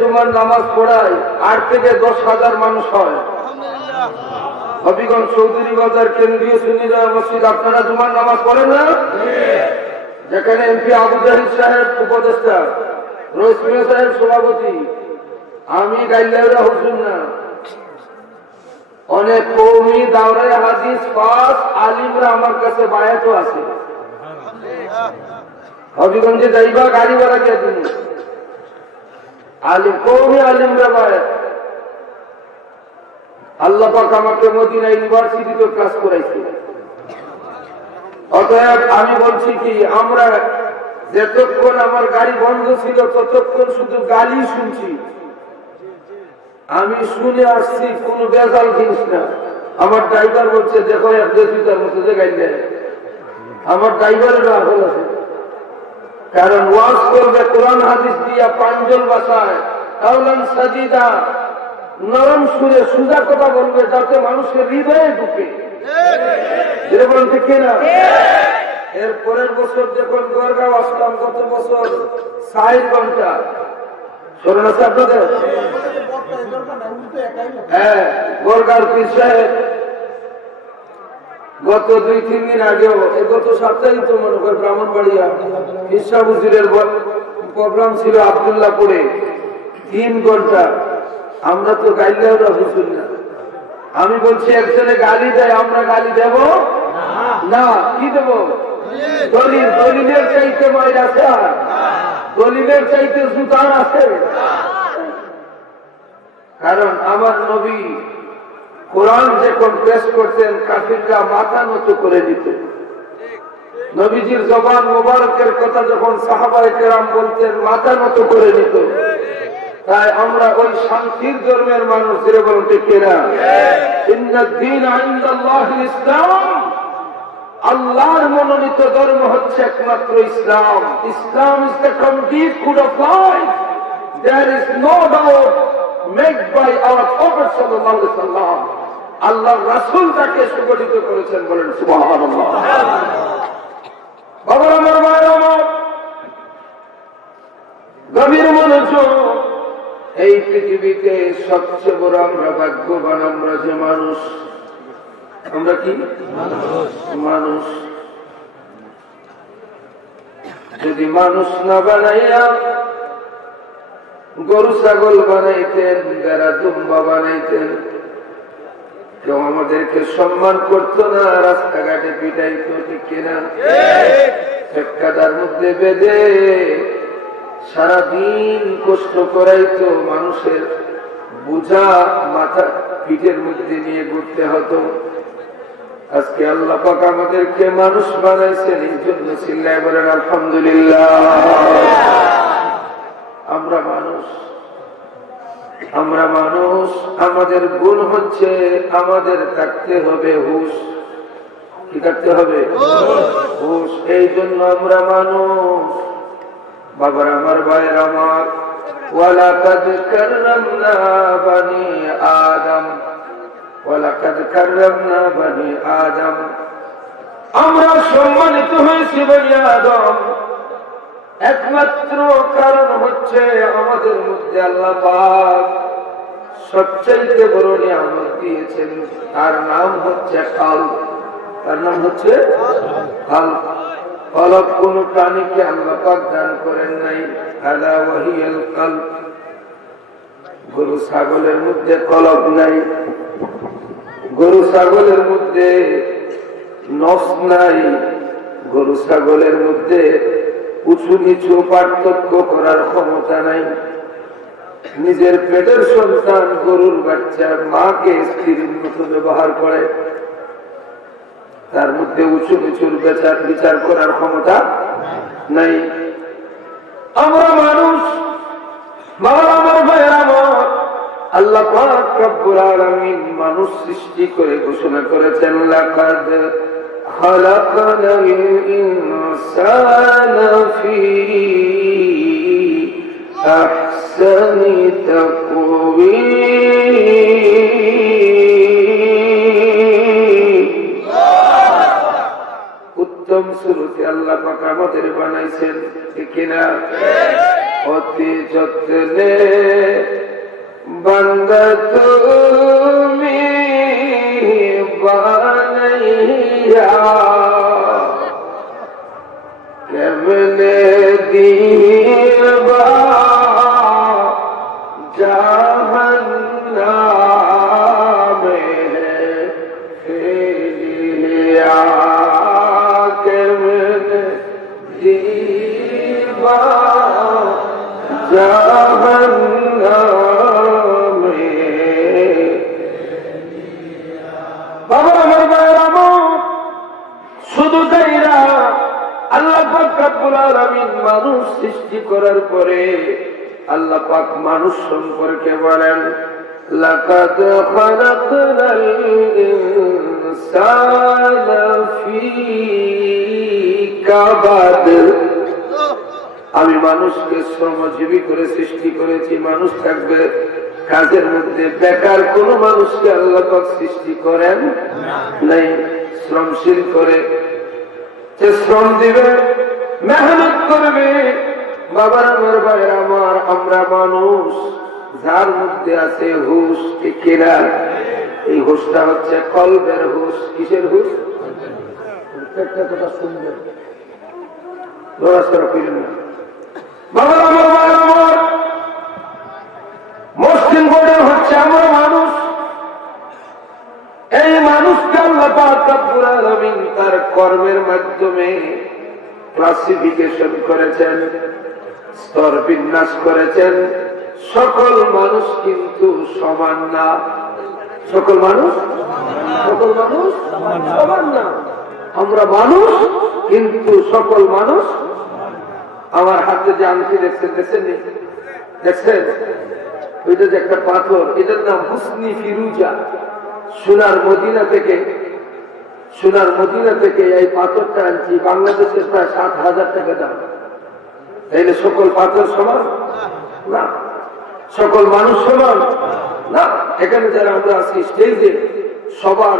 জুমার নামাজ পড়াই 8 থেকে 10,000 মানুষ হয়। হবিগঞ্জ চৌধুরী বাজার কেন্দ্রীয় সুন্নিয়া মসজিদ আপনারা জুমার নামাজ পড়েন না? যেখানে এমপি আবু জাহিদ সাহেব উপদেষ্টা, রইস মিয়া সাহেব সভাপতি, আমি গাইল্লাউরা হুজুর না, অনেক কওমি দাওরায়ে হাদিস পাস আলিমরা আমার কাছে বায়াতও আছে। হবিগঞ্জে যাইবা গাড়ি ভাড়া দিয়ে দিন, আলিম কওমি আলিমরা বায়াত। আল্লাহ পাক আমাকে মদিনা ইউনিভার্সিটিতে ক্লাস করাইছে। অতএব আমি বলছি কি, আমরা যতক্ষণ আমার গাড়ি বন্ধ ছিল ততক্ষণ শুধু গালি শুনছি। আমি শুনে আসছি কোন বেজাল জিনিস না। আমার ড্রাইভার বলছে দেখো এক দেশিতার মতো যে গাড়ি দেয়, আমার ড্রাইভারের রাহুল আছে। কারণ ওয়াজ করবে কোরআন হাদিস দিয়া পাঞ্জল ভাষায়, কাউলান সাজিদা, নরম সুরে সুজা কথা বলবে যাতে মানুষের হৃদয়ে ঢুকে। যেরকম ঠিক না? এর পরের বছর যখন গোরগাঁও আসলাম, গত বছর 4 ঘন্টা শোনেন আছে আপনাদের? হ্যাঁ, গোরগাঁওর পীর সাহেব গত 2-3 দিন আগেও, গত সপ্তাহে তো মনে করেন ব্রাহ্মণবাড়িয়া ইসা হুজুরের প্রোগ্রাম ছিল আব্দুল্লাহপুরে, 3 ঘন্টা। আমরা তো গাইল্লাউরা হুজুর না। আমি বলছি একজনে গালি দেয়, আমরা গালি দেব না। কি দেব? দলিল। দলিলের চাইতে মায়ের আছে, দলিলের চাইতে জুতার আছে। কারণ আমার নবী কোরআন যখন পেশ করতেন কাফিররা মাথা নত করে দিত। নবীজির জবান মোবারকের কথা যখন সাহাবায়ে কেরাম বলতেন মাথা নত করে দিত। তাই আমরা ওই শান্তির ধর্মের মানুষ, যেটা বলুন ঠিক কিনা? ইন্নাদ-দীন ইনদাল্লাহিল ইসলাম, আল্লাহর মনোনীত ধর্ম হচ্ছে একমাত্র Islam. Islam is the complete code of life. There is no doubt made by our prophet সাল্লাল্লাহু আলাইহি ওয়াসাল্লাম। আল্লাহর রাসূল তাকে সুগঠিত করেছেন, বলেন সুবহানাল্লাহ। বাবা আমার, ভাই আমার, গভীর মনোযোগ। এই পৃথিবীতে সবচেয়ে বড় আমরা ভাগ্যবান আমরা যে মানুষ। আমরা কি মানুষ? যদি মানুষ না বানাইয়া গরু ছাগল বানাইতেন, বেড়া দুম্বা বানাইতেন, কেউ আমাদেরকে সম্মান করতো না, রাস্তাঘাটে পিটাইতো, ঠিক কিনা? ফেক্কাদার মধ্যে বেঁধে সারাদিন কষ্ট করাইতো, মানুষের বোঝা মাথা পিঠের মধ্যে নিয়ে ঘুরতে হতো। আজকে আল্লাহ পাক আমাদেরকে মানুষ বানাইছেন, এই জন্য চিল্লায় বলেন আলহামদুলিল্লাহ। আমরা মানুষ, আমরা মানুষ। আমাদের গুণ হচ্ছে আমাদের থাকতে হবে হুঁশ। কি থাকতে হবে? হুঁশ। এই জন্য আমরা মানুষ। বাবার আমার, ভাইয়ের আমার, ওয়ালাকাদ কাররামনা বানি আদম, ওয়ালাকাদ কাররামনা বানি আদম। আমরা সম্মানিত হয়েছি বনি আদম, একমাত্র কারণ হচ্ছে আমাদের মধ্যে আল্লাহ পাক সবচাইতে বড় নিয়ামত দিয়েছেন, তার নাম হচ্ছে কলব। তার নাম হচ্ছে কলব। কলব কোন প্রাণীকে আল্লাহ পাক দান করেন নাই। আলা ওয়াহিয়াল কলব। গরু ছাগলের মধ্যে কলব নাই, গরু ছাগলের মধ্যে নফস নাই, গরু ছাগলের মধ্যে উঁচু নিচু পার্থক্য করার ক্ষমতা নাই। নিজের পেটের সন্তান গরুর বাচ্চা মাকে স্ত্রীর মতো ব্যবহার করে, তার মধ্যে উঁচু নিচুর বিচার করার ক্ষমতা নাই। আমরা মানুষ। আমার ভাইয়ের আমার, আল্লাহ পাক রব্বুল আলামিন মানুষ সৃষ্টি করে ঘোষণা করেছেন, লাকাদ খালাকনাল ইনসানা ফি আহসানি তাকওয়িম। উত্তম সুরতে আল্লাহ পাক আমাদের বানাইছেন, ঠিক কিনা? অতি যত্নে বান্দা তুমি বানাইয়া কেমনে দিবা জাহান্নামে ফেলিয়া কেমনে দিবা জাহান্নামে। বাবা আমার ভাইয়ের আমার শুধু তাই না, আল্লাহ পাক রব্বুল আলামিন মানুষ সৃষ্টি করার পরে আল্লাহ পাক মানুষ সম্পর্কে বলেন লাকাদ খালাকনাল ইনসানা ফী কাবাদ। আমি মানুষকে শ্রমজীবী করে সৃষ্টি করেছি। মানুষ থাকবে কাজের মধ্যে, বেকার কোন মানুষকে আল্লাহ পাক সৃষ্টি করেন নাই। শ্রমশীল করে শ্রম দিবে, মেহনত করবে। বাবার আমার ভাইয়ের আমার, আমরা মানুষ যার মধ্যে আছে হুশ, ঠিক কিনা? এই হুশটা হচ্ছে কলবের হুশ। কিসের হুশ? একটা কথা শুনবেন, নড়াচড়া করেন না। বাবার আমার ভাইয়ের আমার, মোস্ট ইম্পর্টেন্ট হচ্ছে আমরা মানুষ। এই মানুষকে আল্লাহ পাক রব্বুল আলামিন তার কর্মের মাধ্যমে ক্লাসিফিকেশন করেছেন, স্তর বিন্যাস করেছেন। সকল মানুষ কিন্তু সমান না। সকল মানুষ সমান না। আমরা মানুষ কিন্তু সকল মানুষ। আমার হাতে যে আংটি দেখছেন, দেখছেন ওইটা যে একটা পাথর, এটার নাম হুসনি ফিরুজা। সোনার মদিনা থেকে এই পাথরটা আনছি, বাংলাদেশের প্রায় ৭,০০০ টাকা দাম। তাইলে সকল পাথর সমান না, সকল মানুষ সমান না। এখানে যারা আমরা আছি স্টেজে, সবার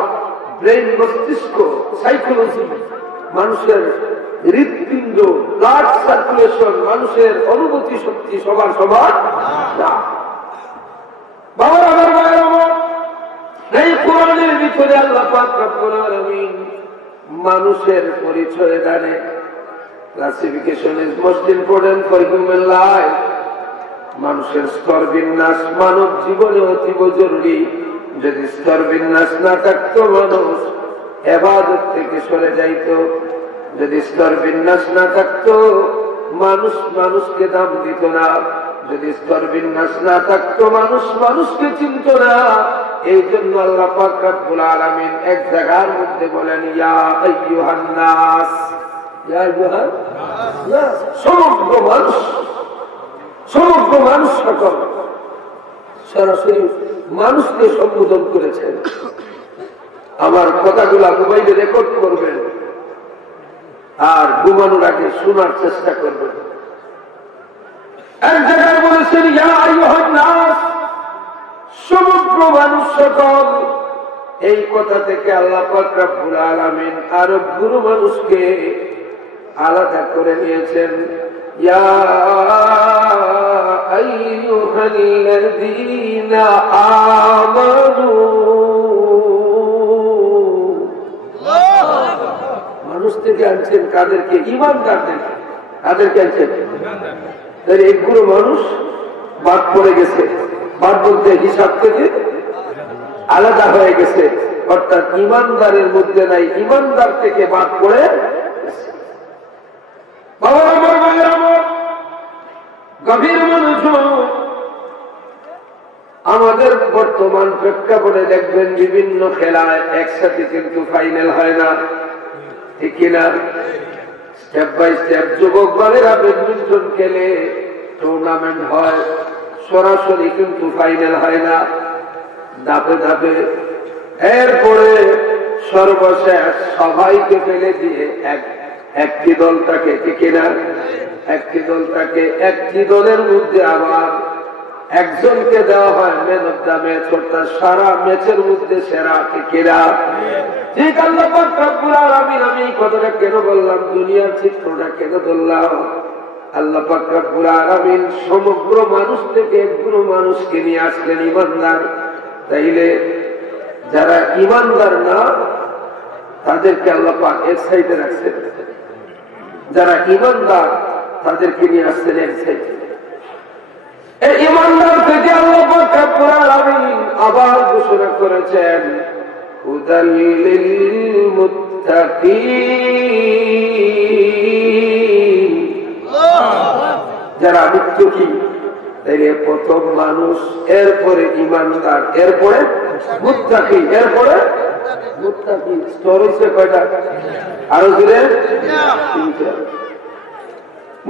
ব্রেন, মস্তিষ্ক, সাইকোলজি, মানুষের হৃৎপিণ্ড, ব্লাড সার্কুলেশন, মানুষের অনুভূতি শক্তি সবার সমান না। বাবার আমার ভাইয়ের আমার, এই কোরআনের ভিতরে আল্লাহ পাক রব্বুল আলামিন মানুষের পরিচয় দানে। Classification is most important for human life. মানুষের স্তর বিন্যাস মানব জীবনে অতীব জরুরি। যদি স্তর বিন্যাস না থাকতো, মানুষ ইবাদত থেকে সরে যাইত। যদি স্তর বিন্যাস না থাকতো, মানুষ মানুষকে দাম দিত না। যদি স্তর বিন্যাস না থাকতো, মানুষ মানুষকে চিনত না। এই জন্য আল্লাহ পাক রব্বুল আলামিন এক জায়গার মধ্যে বলেন ইয়া আইয়ুহান নাস, ইয়া আইয়ুহান নাস, সমগ্র মানুষ সকল সরাসরি মানুষকে সম্বোধন করেছেন। আমার কথাগুলা মোবাইলে রেকর্ড করবেন আর ঘুমানোর আগে শোনার চেষ্টা করবেন। এক জায়গায় বলেছেন ইয়া আইয়ুহান নাস, সমগ্র মানুষ সকল। এই কথা থেকে আল্লাহ পাক রব্বুল আলামিন আরবগুলো মানুষকে আলাদা করে নিয়েছেন। ইয়া আইয়ুহাল্লাযীনা আমানু, মানুষ থেকে আনছেন কাদেরকে? ঈমানদারদেরকে। কাদেরকে আনছেন? তাহলে এইগুলো মানুষ বাদ পড়ে গেছে। বাদ বলতে হিসাব থেকে আলাদা হয়ে গেছে, অর্থাৎ ঈমানদারের মধ্যে নাই, ঈমানদার থেকে বাদ পড়ে গেছে। বাবা আমার ভাইয়ের আমার, গভীর মনোযোগ। আমাদের বর্তমান প্রেক্ষাপটে দেখবেন বিভিন্ন খেলায় একসাথে কিন্তু ফাইনাল হয় না, ঠিক কিনা? স্টেপ বাই স্টেপ যুবক বালেরা ব্যাডমিন্টন খেলে, টুর্নামেন্ট হয়, সরাসরি কিন্তু ফাইনাল হয় না, ধাপে ধাপে। এরপরে সর্বশেষ সবাইকে ফেলে দিয়ে একটি দলটাকে, ঠিক কিনা? একটি দলটাকে, একটি দলের মধ্যে আবার একজনকে দেওয়া হয় ম্যান অফ দ্য ম্যাচ, অর্থাৎ সারা ম্যাচের মধ্যে সেরা, ঠিক কিনা? ঠিক আল্লাহ পাক রব্বুল আলামিন। আমি এই কথাটা কেন বললাম, দুনিয়ার চিত্রটা কেন ধরলাম? আল্লাহ পাক রব্বুল আলামিন সমগ্র মানুষ থেকে একগুলো মানুষকে নিয়ে আসলেন ঈমানদার। তাইলে যারা ঈমানদার না তাদেরকে আল্লাহ পাক এক সাইডে রাখছেন, যারা ঈমানদার তাদেরকে নিয়ে আসছেন এক সাইডে। এই ঈমানদার থেকে আল্লাহ পাক রব্বুল আলামিন আবার ঘোষণা করেছেন হুদাল লিল মুত্তাকিন, যারা মুত্তাকি। তাইলে প্রথম মানুষ, এরপরে ঈমানদার, এরপরে মুত্তাকি, এরপরে মুত্তাকি। স্তর হচ্ছে কয়টা? আরো জোরে।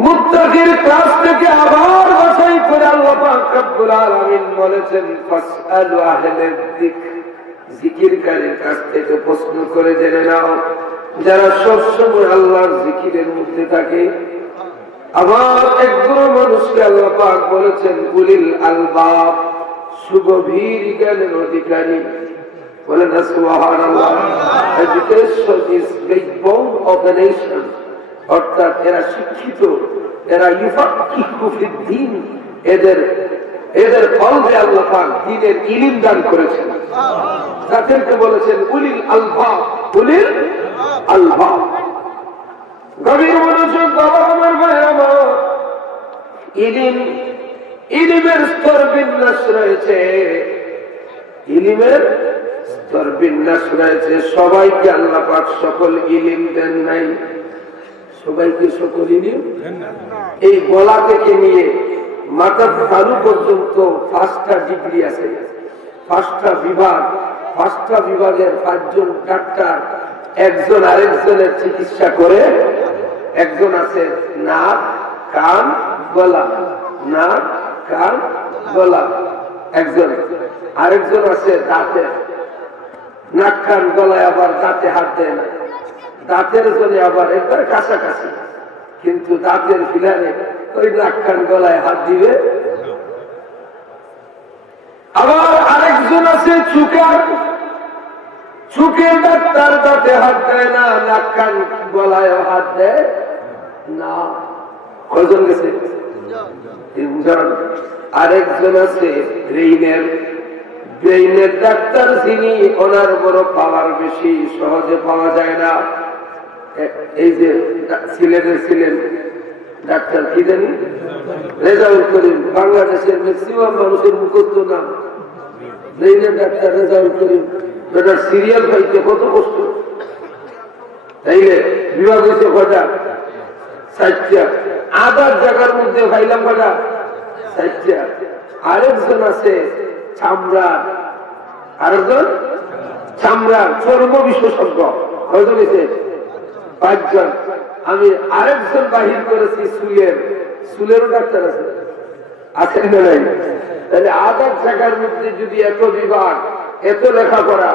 মুত্তাকির কাছ থেকে আবার বাছাই করে আল্লাহ পাক রব্বুল আলামিন বলেছেন ফাসআলু আহলাল যিকর, জিকিরকারীর কাছ থেকে প্রশ্ন করে জেনে নাও যারা সবসময় আল্লাহর জিকিরের মধ্যে থাকে। আবার একগুলো মানুষকে আল্লাহ পাক বলেছেন উলিল আলবাব, সুগভীর জ্ঞানের অধিকারী। বলেন না সুবহানাল্লাহ। Education is backbone of the nation, অর্থাৎ এরা শিক্ষিত, এরা ইউফাক্কিহু ফিদ্দীন, এদের কলবে আল্লাহ পাক দ্বীনের ইলম দান করেছেন। তাদেরকে বলেছেন উলিল আলবাব, উলিল আলবাব। গভীর মনোযোগ বাবা আমার ভাই আমার। ইলমের স্তর বিন্যাস রয়েছে, ইলমের স্তর বিন্যাস রয়েছে। সবাইকে আল্লাহ পাক সকল ইলম দেন নাই, সবাইকে সকল ইলম। এই গলা থেকে নিয়ে মাথার তালু পর্যন্ত 5টা ডিগ্রি আছে, 5টা বিভাগ। 5টা বিভাগের 5 জন ডাক্তার একজন আরেকজনের চিকিৎসা করে। একজন আছে নাক, কান, গলা, নাক, কান, গলা একজন। আরেকজন আছে দাঁতে, নাক, কান, গলায় আবার দাঁতে হাত দেয় না। দাঁতের জন্য আবার একবার কাছাকাছি, কিন্তু দাঁতের ফিলারে ওই নাক, কান, গলায় হাত দিবে। আবার আরেকজন আছে চুকের ডাক্তার, দাঁতে হাত দেয় না, নাক, কান, গলায় হাত দেয় না। কয়জন গেছে? 3 জন। আরেকজন আছে ব্রেইনের ডাক্তার, যিনি ওনার বড় পাওয়ার বেশি, সহজে পাওয়া যায় না। এই যে সিলেটের ছিলেন ডাক্তার কি জানি রেজাউল করিম, বাংলাদেশের ম্যাক্সিমাম মানুষের মুখস্থ নাম ব্রেইনের doctor Rezaul Karim. Better serial পাইতে কত কষ্ট। তাইলে বিভাগ হয়েছে কটা? 4টা। আদার জায়গার মধ্যে পাইলাম কটা? 4টা। আরেকজন আছে চামড়ার, আরেকজন চামড়ার চর্ম বিশেষজ্ঞ। কয়জন হয়েছে? 5 জন। আমি আরেকজন বাহির করেছি চুলেরও ডাক্তার আছে, আছেন না নাই? তাহলে আদার জায়গার মধ্যে যদি এত বিভাগ, এত লেখাপড়া,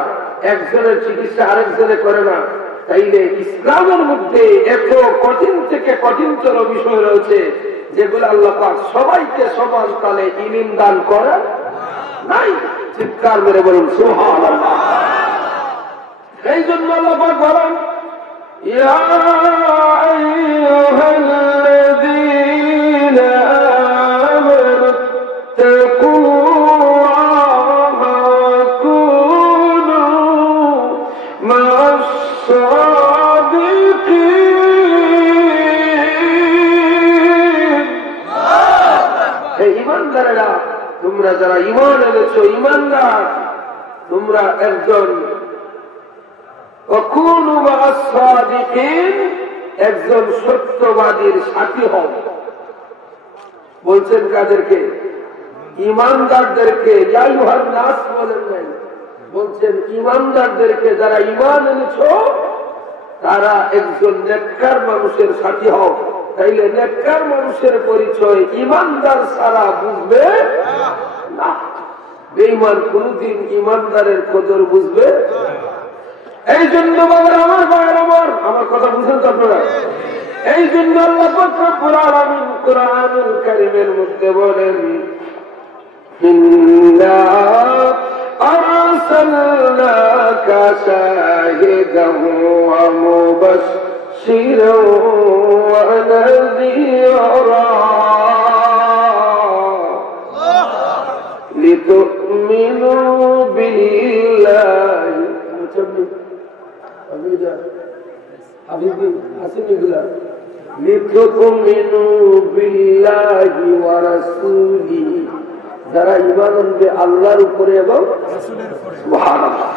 একজনের চিকিৎসা আরেকজনে করে না, তাইলে ইসলামের মধ্যে এত কঠিন থেকে কঠিনতর বিষয় রয়েছে যেগুলো আল্লাহ পাক সবাইকে সমান তালে ইলম দান করে নাই। চিৎকার মেরে বলুন সুবহানাল্লাহ। এই জন্য আল্লাহ পাক বলেন ইয়া আইয়ুহাল্লাযীনা আমানু তাকুল্লাহা কুনু মা'আস সাদিকিন। হে ঈমানদারেরা, তোমরা যারা ঈমান এনেছো, ঈমানদার, তোমরা একজন একজন সত্যবাদীর সাথী হও। বলছেন কাদেরকে? ঈমানদারদেরকে। নাস বলেন নাই, বলছেন ঈমানদারদেরকে। যারা ঈমান এনেছো তারা একজন নেককার মানুষের সাথী হও। তাইলে নেককার মানুষের পরিচয় ঈমানদার ছাড়া বুঝবে না। বেঈমান কোনদিন ঈমানদারের কদর বুঝবে। এই জন্য বাবার আমার ভাইয়ের আমার কথা বুঝেন তো আপনারা? এই জন্য আল্লাহ পাক রব্বুল আলামিন কুরআনুল কারীমের মধ্যে বলেন ইন্না আরসালনাকা শাহিদান ওয়া মুবাশশিরান ونذيرا لتؤمنوا بالله لتؤمنوا بالله ورسوله যারা ঈমান আনবে আল্লাহর উপরে এবং সুবহানাল্লাহ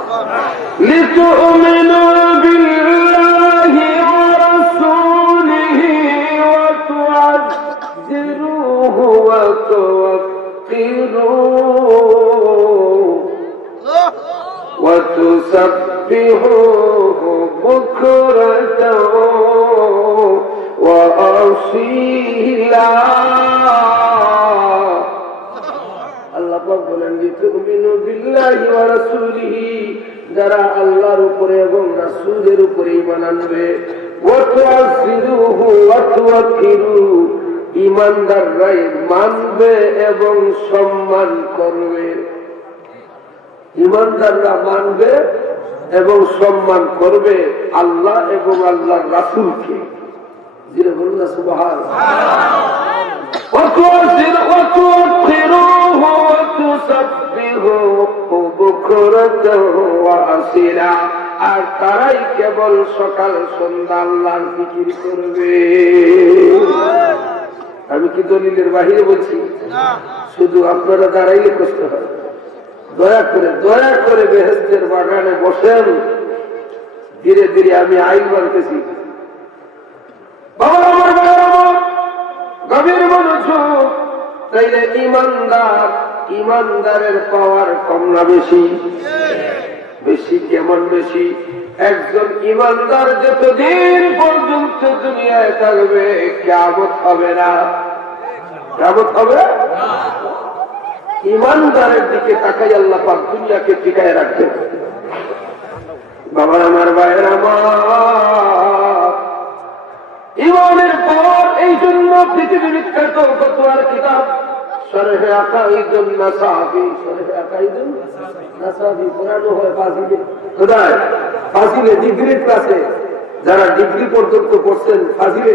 লিতুমিনু বিল্লাহি ওয়া রাসূলিহি ওয়া তুআযিরুহু ওয়া তুওয়াক্কিরুহু ওয়া তুসাব্বিহুহু বুকরাতাও ওয়া আসীলা আল্লাহ পাক বলেন লিতুমিনু বিল্লাহি ওয়া রাসূলিহি যারা আল্লাহর উপরে এবং রাসূলের উপরে ঈমান আনবে ওয়া তুআযিরুহু ওয়া তুওয়াক্কিরু ঈমানদাররা মানবে এবং সম্মান করবে ঈমানদাররা মানবে এবং সম্মান করবে আল্লাহ এবং আল্লাহর রাসূলকে যিনি বলুন সুবহানাল্লাহ আর তারাই কেবল সকাল সন্ধ্যা আল্লাহর জিকির করবে আমি কি দলিলের বাহিরে বলছি শুধু আপনারা দাঁড়াইলে কষ্ট হয় দয়া করে বেহেশতের বাগানে বসেন ধীরে ধীরে আমি আইন মানতেছি বাবা আমার গভীর মনোযোগ তাইলে ইমানদারের পাওয়ার কম না বেশি বেশি কেমন বেশি একজন ইমানদার যতদিন পর্যন্ত দুনিয়ায় থাকবে কিয়ামত হবে না কিয়ামত হবে ইমানদারের দিকে তাকাই আল্লাহ পাক দুনিয়াকে টিকায় রাখবেন বাবা আমার ভাইয়ের আমার ইমানের পর এই জন্য পৃথিবী বিখ্যাত ফতোয়ার কিতাব শরহে আকাঈদুন নাসাফি শরহে আকাঈদুন নাসাফি পড়ানো হয় ফাজিলে ডিগ্রি ক্লাসে যারা ডিগ্রি পর্যন্ত পড়ছেন ফাজিলে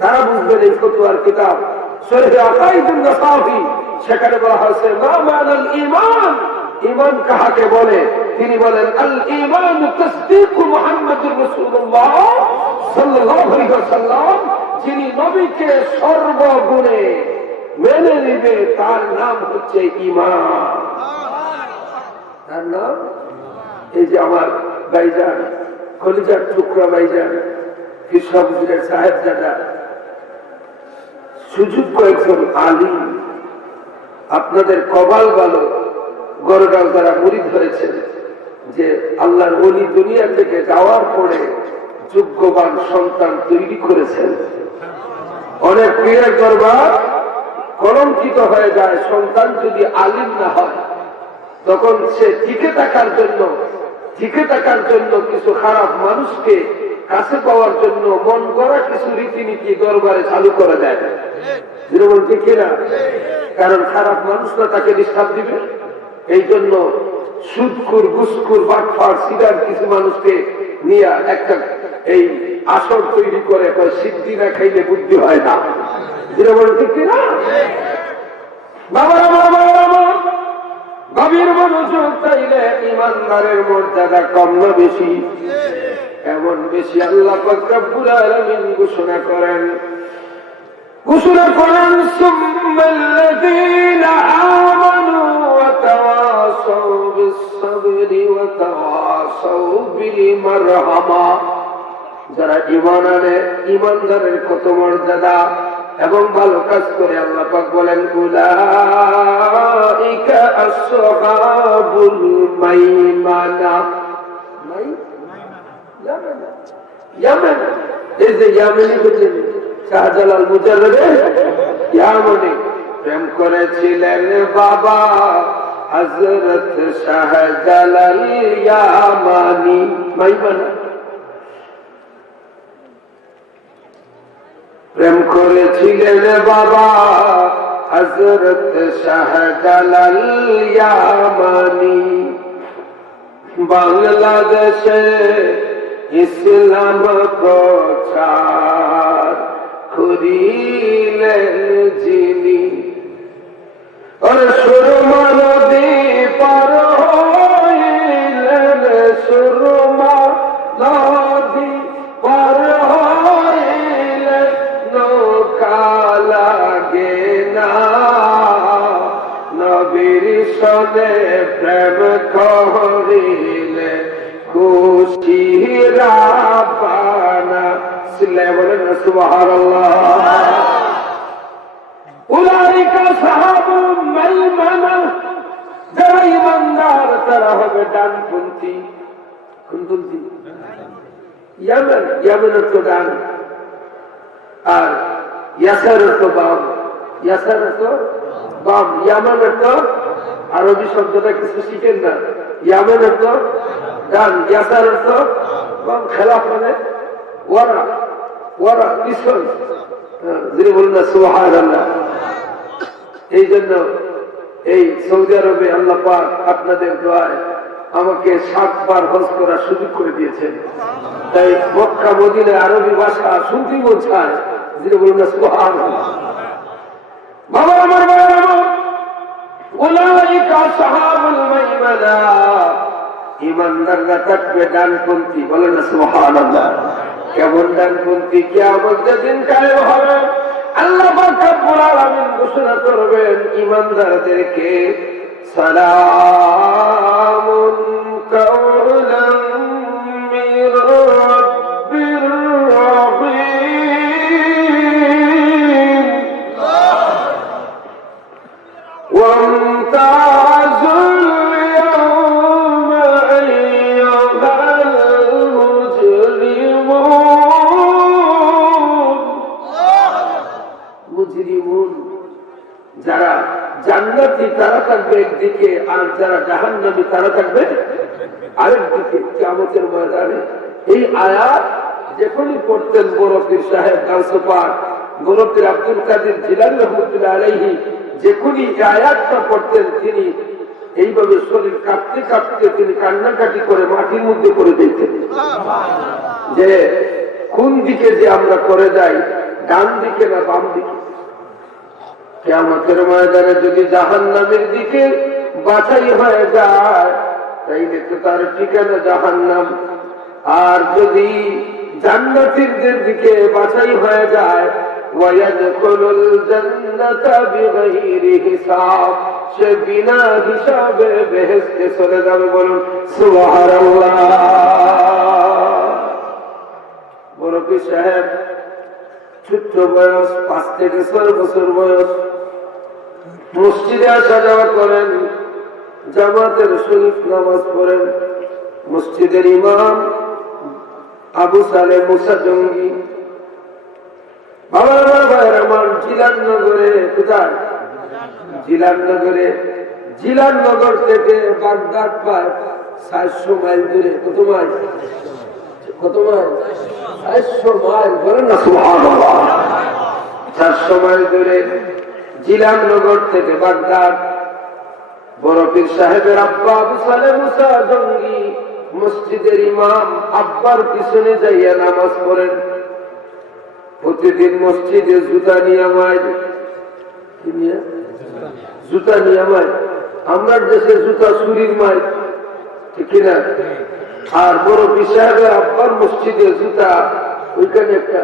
তারা বুঝবেন এই ফতোয়ার কিতাব শরহে আকাঈদুন নাসাফি সেখানে বলা হয়েছে মা মানাল ঈমান ঈমান কাহাকে বলে তিনি বলেন আল ঈমান তাসদীকু মুহাম্মাদুর রাসূলুল্লাহ সাল্লাল্লাহু আলাইহি ওয়াসাল্লাম যিনি নবীকে সর্বগুণে মেনে নিবে তার নাম হচ্ছে ঈমান তার নাম এই যে আমার ভাইজান কলিজার টুকরা ভাইজান কৃষ্ণপুরের সাহেবজাদা সুযোগ্য একজন আলিম আপনাদের কপাল ভালো গরগাঁও যারা মুরিদ হয়েছেন যে আল্লাহর ওলি দুনিয়া থেকে যাওয়ার পরে যোগ্যবান সন্তান তৈরি করেছেন অনেক পীরের দরবার কলঙ্কিত হয়ে যায় সন্তান যদি আলিম না হয় তখন সে টিকে থাকার জন্য কিছু খারাপ মানুষকে কাছে পাওয়ার জন্য মন গড়া কিছু রীতিনীতি দরবারে চালু করা যায় না যেরকম ঠিক না কারণ খারাপ মানুষরা তাকে ডিস্টার্ব দিবে এই জন্য সুদখোর ঘুষখোর বাটপার সিগার কিছু মানুষকে নিয়ে একটা এই আসর তৈরি করে সিদ্ধি না খাইলে বুদ্ধি হয় না যেরকম ঠিক না গভীর মনোযোগ তাইলে ইমানদারের মর্যাদা কম না বেশি এমন বেশি আল্লাহ পাক রব্বুল আলামিন ঘোষণা করেন সুম্মাল্লাযীনা আমানু ওয়া তাওয়াসাউ বিস-সাবরি ওয়া তাওয়াসাউ বিল মারহামা যারা ঈমান আনে ঈমানদারের কত মর্যাদা এবং ভালো কাজ করে আল্লাহ পাক বলেন উলাইকা আসহাবুল মাইমানা ইয়ামান এই যে ইয়ামানি বললেন শাহজালাল মুজাররদে ইয়ামানি প্রেম করেছিলেন বাবা হযরত শাহজালাল ইয়ামানি মাইমানা প্রেম করেছিলেন বাবা হযরত শাহজালাল ইয়ামানি বাংলাদেশে ইসলাম প্রচার যিনি সুরমা নদী পার হইলেন, সুরমা নদী পার হইলেন, নৌকা লাগে না নবীর সনে প্রেম করিলে খুশিরা পানা সিল্লায় বলেন সুবহানাল্লাহ। উলাইকা সাহাবুল মাইমানা, যারা ঈমানদার তারা হবে ডানপন্থী। কোনপন্থী? ইয়ামান, ইয়ামানের তো ডান আর ইয়াসারের তো বাম, ইয়াসারের তো বাম, ইয়ামানের তো আরবি শব্দটা কিছু শিখেন না, ইয়ামানের তো ডান, ইয়াসারের তো বাম। খেলাফ মানে ওয়ারা, ওয়ারা পিছন, যিনি বলেন না সুবহানাল্লাহ। এই জন্য এই সৌদি আরবে আল্লাহ পাক আপনাদের দোয়ায় আমাকে 7 বার হজ করার সুযোগ করে দিয়েছেন। তাই মক্কা মদিনায় আরবি ভাষা শুনতে মন চায়, যিনি বলেন না সুবহানাল্লাহ। বাবা আমার ভাই আমার, উলাইকা সাহাবুল মাইমানা, ঈমানদাররা থাকবে ডানপন্থী। বলেন না সুবহানাল্লাহ। কেমন ডানপন্থী? কিয়ামতের দিন কায়েম হবে। আল্লাহ পাক রব্বুল আলামিন ঘোষণা করবেন ঈমানদারদেরকে, সালামুন কাওলাম মির রাব্বির রাহিম ওয়া আমতাজুল ইয়াওমা আইয়ুহাল মুজরিমুন। যারা জান্নাতি তারা থাকবে একদিকে, আর যারা জাহান্নামী তারা থাকবে আরেকদিকে কিয়ামতের ময়দানে। এই আয়াত যখনই পড়তেন বড় পীর সাহেব গাউসে পাক বড় পীর আব্দুল কাদের জিলানী রাহমাতুল্লাহ আলাইহি, যখনই এই আয়াতটা পড়তেন তিনি এইভাবে শরীর কাঁপতে কাঁপতে তিনি কান্নাকাটি করে মাটির মধ্যে করে দিতেন যে কোন দিকে যে আমরা করে যাই, ডান দিকে না বাম দিকে। কিয়ামতের ময়দানে যদি জাহান্নামের দিকে বাছাই হয়ে যায় তাইলে তো তার ঠিকানা জাহান্নাম, আর যদি জান্নাতীদের দিকে বাছাই হয়ে যায় ওয়ায়াদখুলুল জান্নাতা বিগাইরি হিসাব, সে বিনা হিসাবে বেহেশতে চলে যাবে। বলুন সুবহানাল্লাহ। বড় পীর সাহেব ছোট্ট বয়স, 5 থেকে 6 বছর বয়স, মসজিদে আসা যাওয়া করেন, জামাতের শরীফ নামাজ পড়েন। মসজিদের ইমাম আবু সালেহ মুসা জঙ্গি। বাবার ভাইয়ের আমার জিলাননগরে, কোথায়? জিলাননগরে। জিলাননগর থেকে বাগদাদ প্রায় 400 মাইল দূরে। কত মাইল? কত মাইল? 400 মাইল। বলেন না সুবহানাল্লাহ। 400 মাইল দূরে জিলাননগর থেকে বাগদাদ। বড় পীর সাহেবের আব্বা আবু সালেহ মুসা জঙ্গি মসজিদের ইমাম, আব্বার পিছনে যাইয়া নামাজ পড়েন। প্রতিদিন মসজিদে জুতা নিয়ে মাইল, জুতা নিয়ে মাইল। আমরা দেশে জুতা চুরির মাইল, ঠিক কিনা? আর বড় পীর সাহেবের আব্বার মসজিদে জুতা ওইখানে একটা,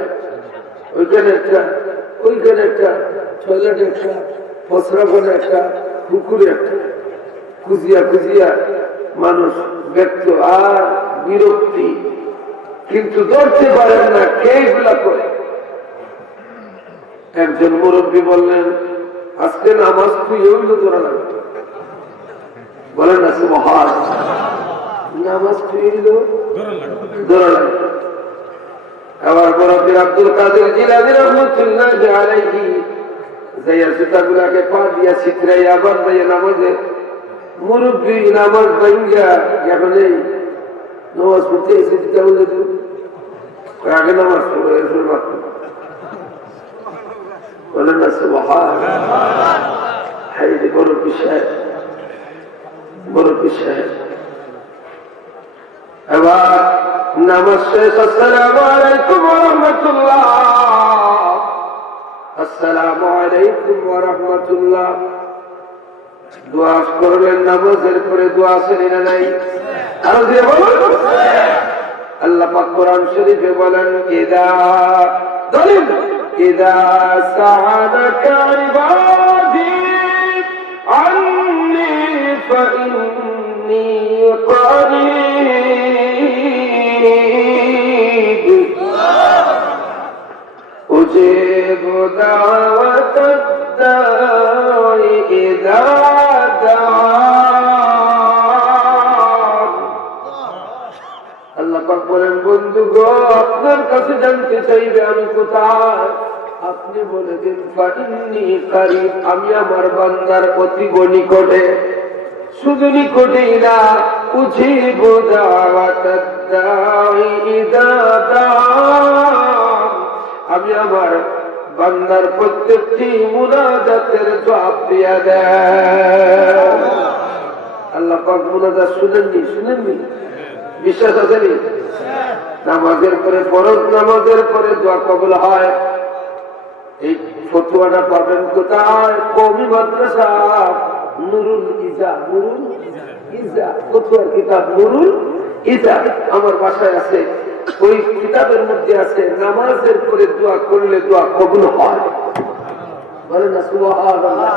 ওইখানে একটা, ওইখানে একটা, টয়লেটে একটা, পসরাখানে একটা, পুকুরে একটা। খুঁজিয়া খুঁজিয়া মানুষ ব্যক্ত আর বিরক্তি, কিন্তু ধরতে পারেন না কে এগুলা করে। একজন মুরব্বী বললেন, আজকে নামাজ তুই এগুলো ধরা লাগবে। বলেন না সুবহানাল্লাহ। নামাজ তুই এগুলো ধরা লাগবে। আবার বড় পীর আব্দুল কাদের জিলানী রাহমাতুল্লাহ আলাইহি যাইয়া জুতাগুলাকে পা দিয়া ছিটরাই আবার যাইয়া নামাজে, মুরব্বী নামাজ ভাঙ্গা এখন এই নামাজ পড়তে এসে জুতা বলে দিল, আগে নামাজ পড়ো এরপর মাত্র। বলেন না সুবহানাল্লাহ। হাই রে বড় পীর সাহেব, বড় পীর সাহেব। এবার নামাজ শেষ, আসসালামু আলাইকুম ওয়া রাহমাতুল্লাহ, আসসালামু আলাইকুম আলাইকুম ওয়া রাহমাতুল্লাহ। দোয়া করলেন, নামাজের পরে দোয়া আছে না নাই? আরো দিয়ে বলুন। আল্লাহ পাক কোরআন শরীফে বলেন, ইদা সাআলাকা ইবাদি আন্নী ফাইন্নী করিব উজিবু দাওয়াতাদ দাঈ ইযা দাআন। আল্লাহ পাক বলেন, বন্ধু গো, আপনার কাছে জানতে চাইবে আমি কোথায়, আপনি বলে দিন ফাইন্নী করিব, আমি আমার বান্দার অতি নিকটে। শুধু নিকটেই না, উজিবু দাওয়াতাদ দাঈ ইযা দাআন, আমি আমার বান্দার প্রত্যেকটি মুনাজাতের জবাব দিয়া দেয়। আল্লাহ পাক মুনাজাত শুনেননি? বিশ্বাস আছে নি? নামাজের পরে, ফরজ নামাজের পরে দোয়া কবুল হয়। এই ফতোয়াটা পাবেন কোথায়? কওমি মাদ্রাসা নুরুল ইজা, নুরুল ইজা ফতোয়ার কিতাব নুরুল ইজা আমার বাসায় আছে। ওই কিতাবের মধ্যে আছে নামাজের পরে দোয়া করলে দোয়া কবুল হয়। বলেন না সুবহানাল্লাহ।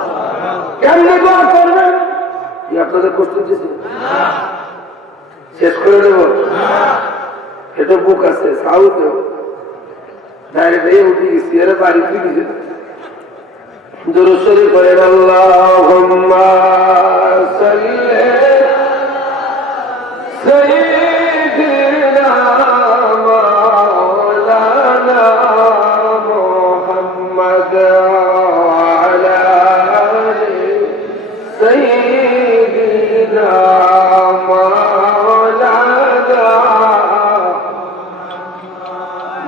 কেমনে দোয়া করবেন? কি আপনাদের কষ্ট দিয়েছে? শেষ করে দেব? এটা বুক আছে সাউথে, ডাইরেক্ট এই উঠে গেছি, এরা বাড়ি ফিরে গেছে। দুরূদ শরীফ পড়েন, আল্লাহুম্মা সাল্লি সাইয়্যিদিনা মাওলানা মুহাম্মদ ওয়া আলা আলি সাইয়্যিদিনা মাওলানা।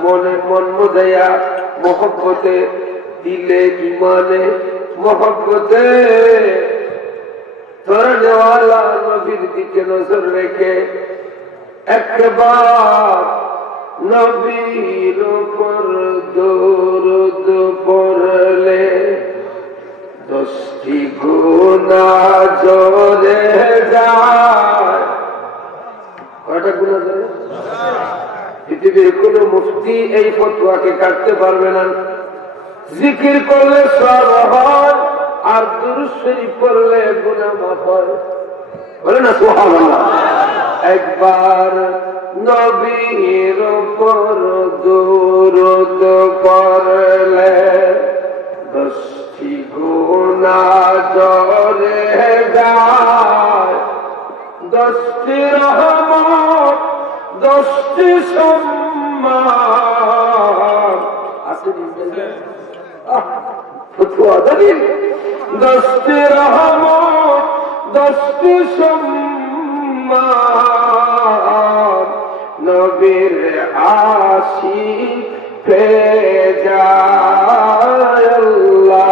মনে মন মুদায়া মোহব্বতে, দিলে ইমানে মোহব্বতে ধরনেওয়ালা নবীর দিকে নজর রেখে একবার নবীর উপর দরুদ পড়লে 10টি গুনাহ ঝরে যায়। কয়টা গুনাহ ঝরে? পৃথিবীর কোন মুফতি এই ফতোয়াকে কাটতে পারবে না। জিকির করলে সওয়াব হয়, আর দুরূদ শরীফ পড়লে গুনাহ মাফ হয়। বলে না সুবহানাল্লাহ। একবার নবীর উপর দরুদ পড়লে 10টি গুনাহ ঝরে যায়। 10টি রহমত, 10টি সম্মান আছে। 10টি রহমত, 10টি সম্মান নবীর আশিক পেয়ে যায়।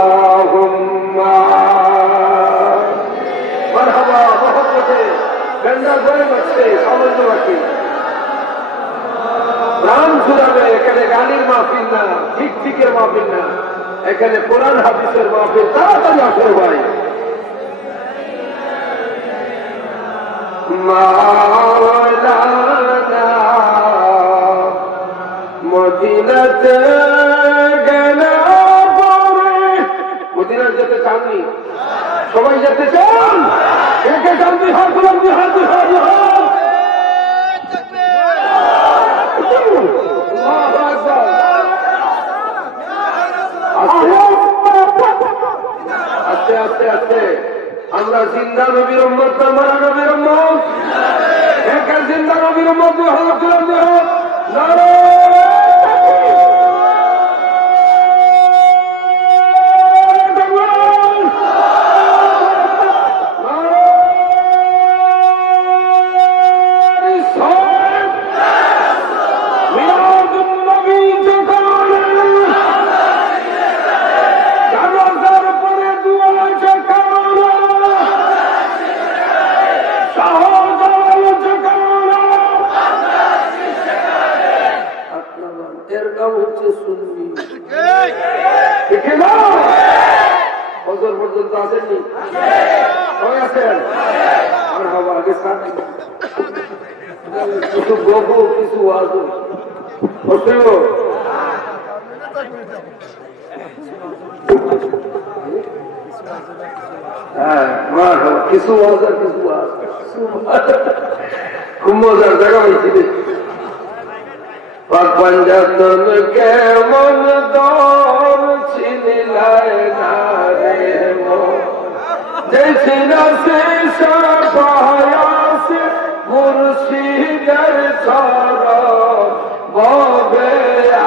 আল্লাহুম্মা মারহাবা। মহব্বতে গঙ্গা বয়ে যাচ্ছে, সামান্য বাকি প্রাণ ছুড়াবে। এখানে গানের মাহফিল না, ঠিক ঠিকের মাহফিল না, এখানে কোরআন হাদিসের মাহফিল। তাড়াতাড়ি আসো ভাই। মাওলানা মদিনাতে গেলে পরে, মদিনা যেতে চাননি? সবাই যেতে চান? কে কে চান? বিহার করলাম, বিহার বিহার বিহার। আস্তে আস্তে আস্তে। আমরা জিন্দা নবীর উম্মত না মারা নবীর উম্মত? একা জিন্দা নবীর উম্মত। নারে বলছে শুনবি, ঠিক না? বছর পর্যন্ত আসেননি, সবাই আছেন? আর হবো আগে সাথে কিছু গবো, কিছু আসবো, বুঝলো? হ্যাঁ, কিছু আসা, কিছু আসা, খুব মজার জায়গা হয়েছি। পাঞ্জাতন কেমন দর ছিনিলায় না রে জেছি না সে সাফায়াস মুর্শিদের ছাড়া ববে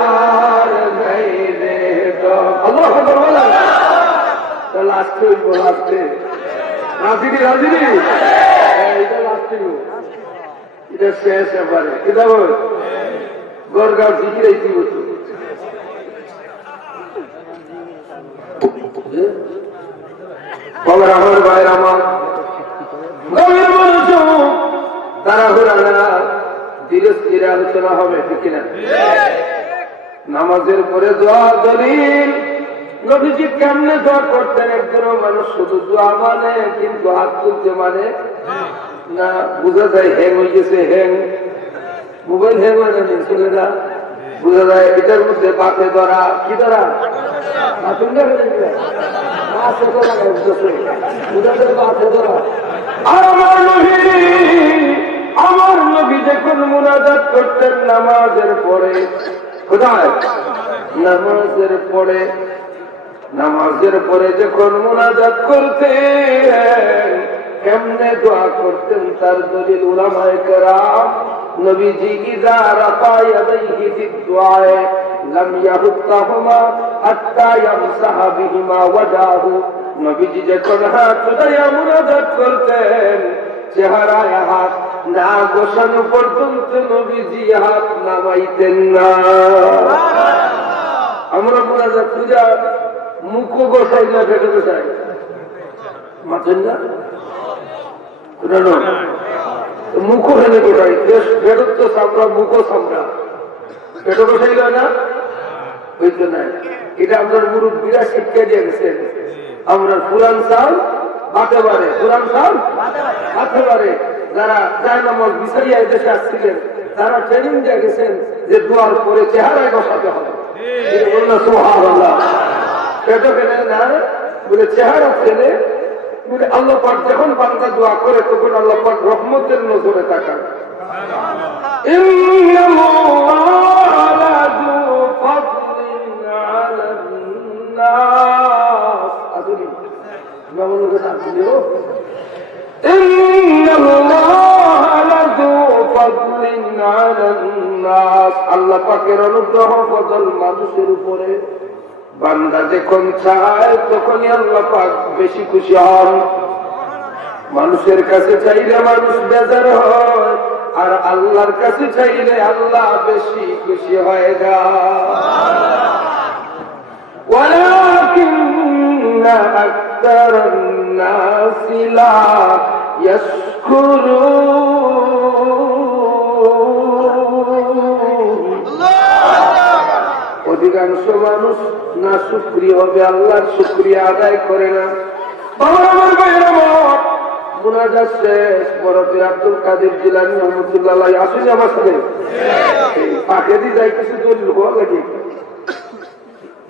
আর নেই রে আল্লাহু আকবার। তাহলে আসতে হইব, আসতে রাজিনি, রাজিনি, এটা আসতে এটা শেষ এবারে এটা গড়গাঁও জিকির এই বছর আমার ভাইয়ের আমার তাড়াহুড়া না, ধীরে ধীরে আলোচনা হবে, ঠিক কিনা? নামাজের পরে দোয়া দলিল নবীজি কেমনে দোয়া করতেন? একজন মানুষ শুধু দোয়া মানে, কিন্তু হাত তুলতে মানে না, বোঝা যায় হ্যাং হয়ে গেছে, হ্যাং মোবাইল হ্যাং হয় না, চলে না, বোঝা যায় এটার মধ্যে বাতে ধরা, কি ধরা আমার নবী যখন মুনাজাত করতেন নামাজের পরে, কোথায়? নামাজের পরে যখন মুনাজাত করতেন কেমনে দোয়া করতেন তার দলিল উলামায়ে কেরাম। নবীজি ইযা রাফা ইয়াদাইহি বিদ-দুআয়ে লাম ইয়াহুত্তাহুমা হাত্তা ইয়ামসাহা বিহিমা ওয়াজহাহু। নবীজি যখন হাত উঠাইয়া মুনাজাত করতেন চেহারায় হাত না গোছানো পর্যন্ত নবীজি হাত নামাইতেন না। আমরা মুনাজাত পূজা মুখও গোছাই না, পেটে গোছাই মাতেন না, মুখো হেনে গোটাই, পেটত তো চামড়া, মুখো চামড়া, পেটে গোছাইল না, হইতো না। এটা আপনার মুরব্বীরা শিক্ষা দিয়ে গেছেন। আমরা পুরান চাল বাতে পারে, পুরান চাল বাতে পারে। যারা যায় নামাজ বিচারিয়া দেশে আসছিলেন তারা ট্রেনিং দিয়ে গেছেন যে দোয়ার পরে চেহারায় বসাতে হবে। সুবহানাল্লাহ, পেটে ফেলে না বলে চেহারা ফেলে বলে আল্লাহ পাক যখন বান্দা দোয়া করে তখন আল্লাহ পাক রহমতের নজরে তাকান। আল্লাহ পাকের অনুগ্রহ ফজল মানুষের উপরে। বান্দা যখন চায় তখনই আল্লাহ পাক বেশি খুশি হন। মানুষের কাছে চাইলে মানুষ বেজার হয়, আর আল্লাহর কাছে চাইলে আল্লাহ বেশি খুশি হয়ে যায়। ওয়ালাকিন্না আকতারান নাসি লা ইয়াশকুরুন। অধিকাংশ মানুষ না শুকরিয়া হবে, আল্লাহর শুকরিয়া আদায় করে না। আমার ভাইয়েরা মুনাজাত শেষ, বরফের আব্দুল কাদের জিলানী রহমাতুল্লাহ আলাইহি আসেনি আমার সাথে, পাকে দিয়ে যাই কিছু দলিল হওয়া লাগে।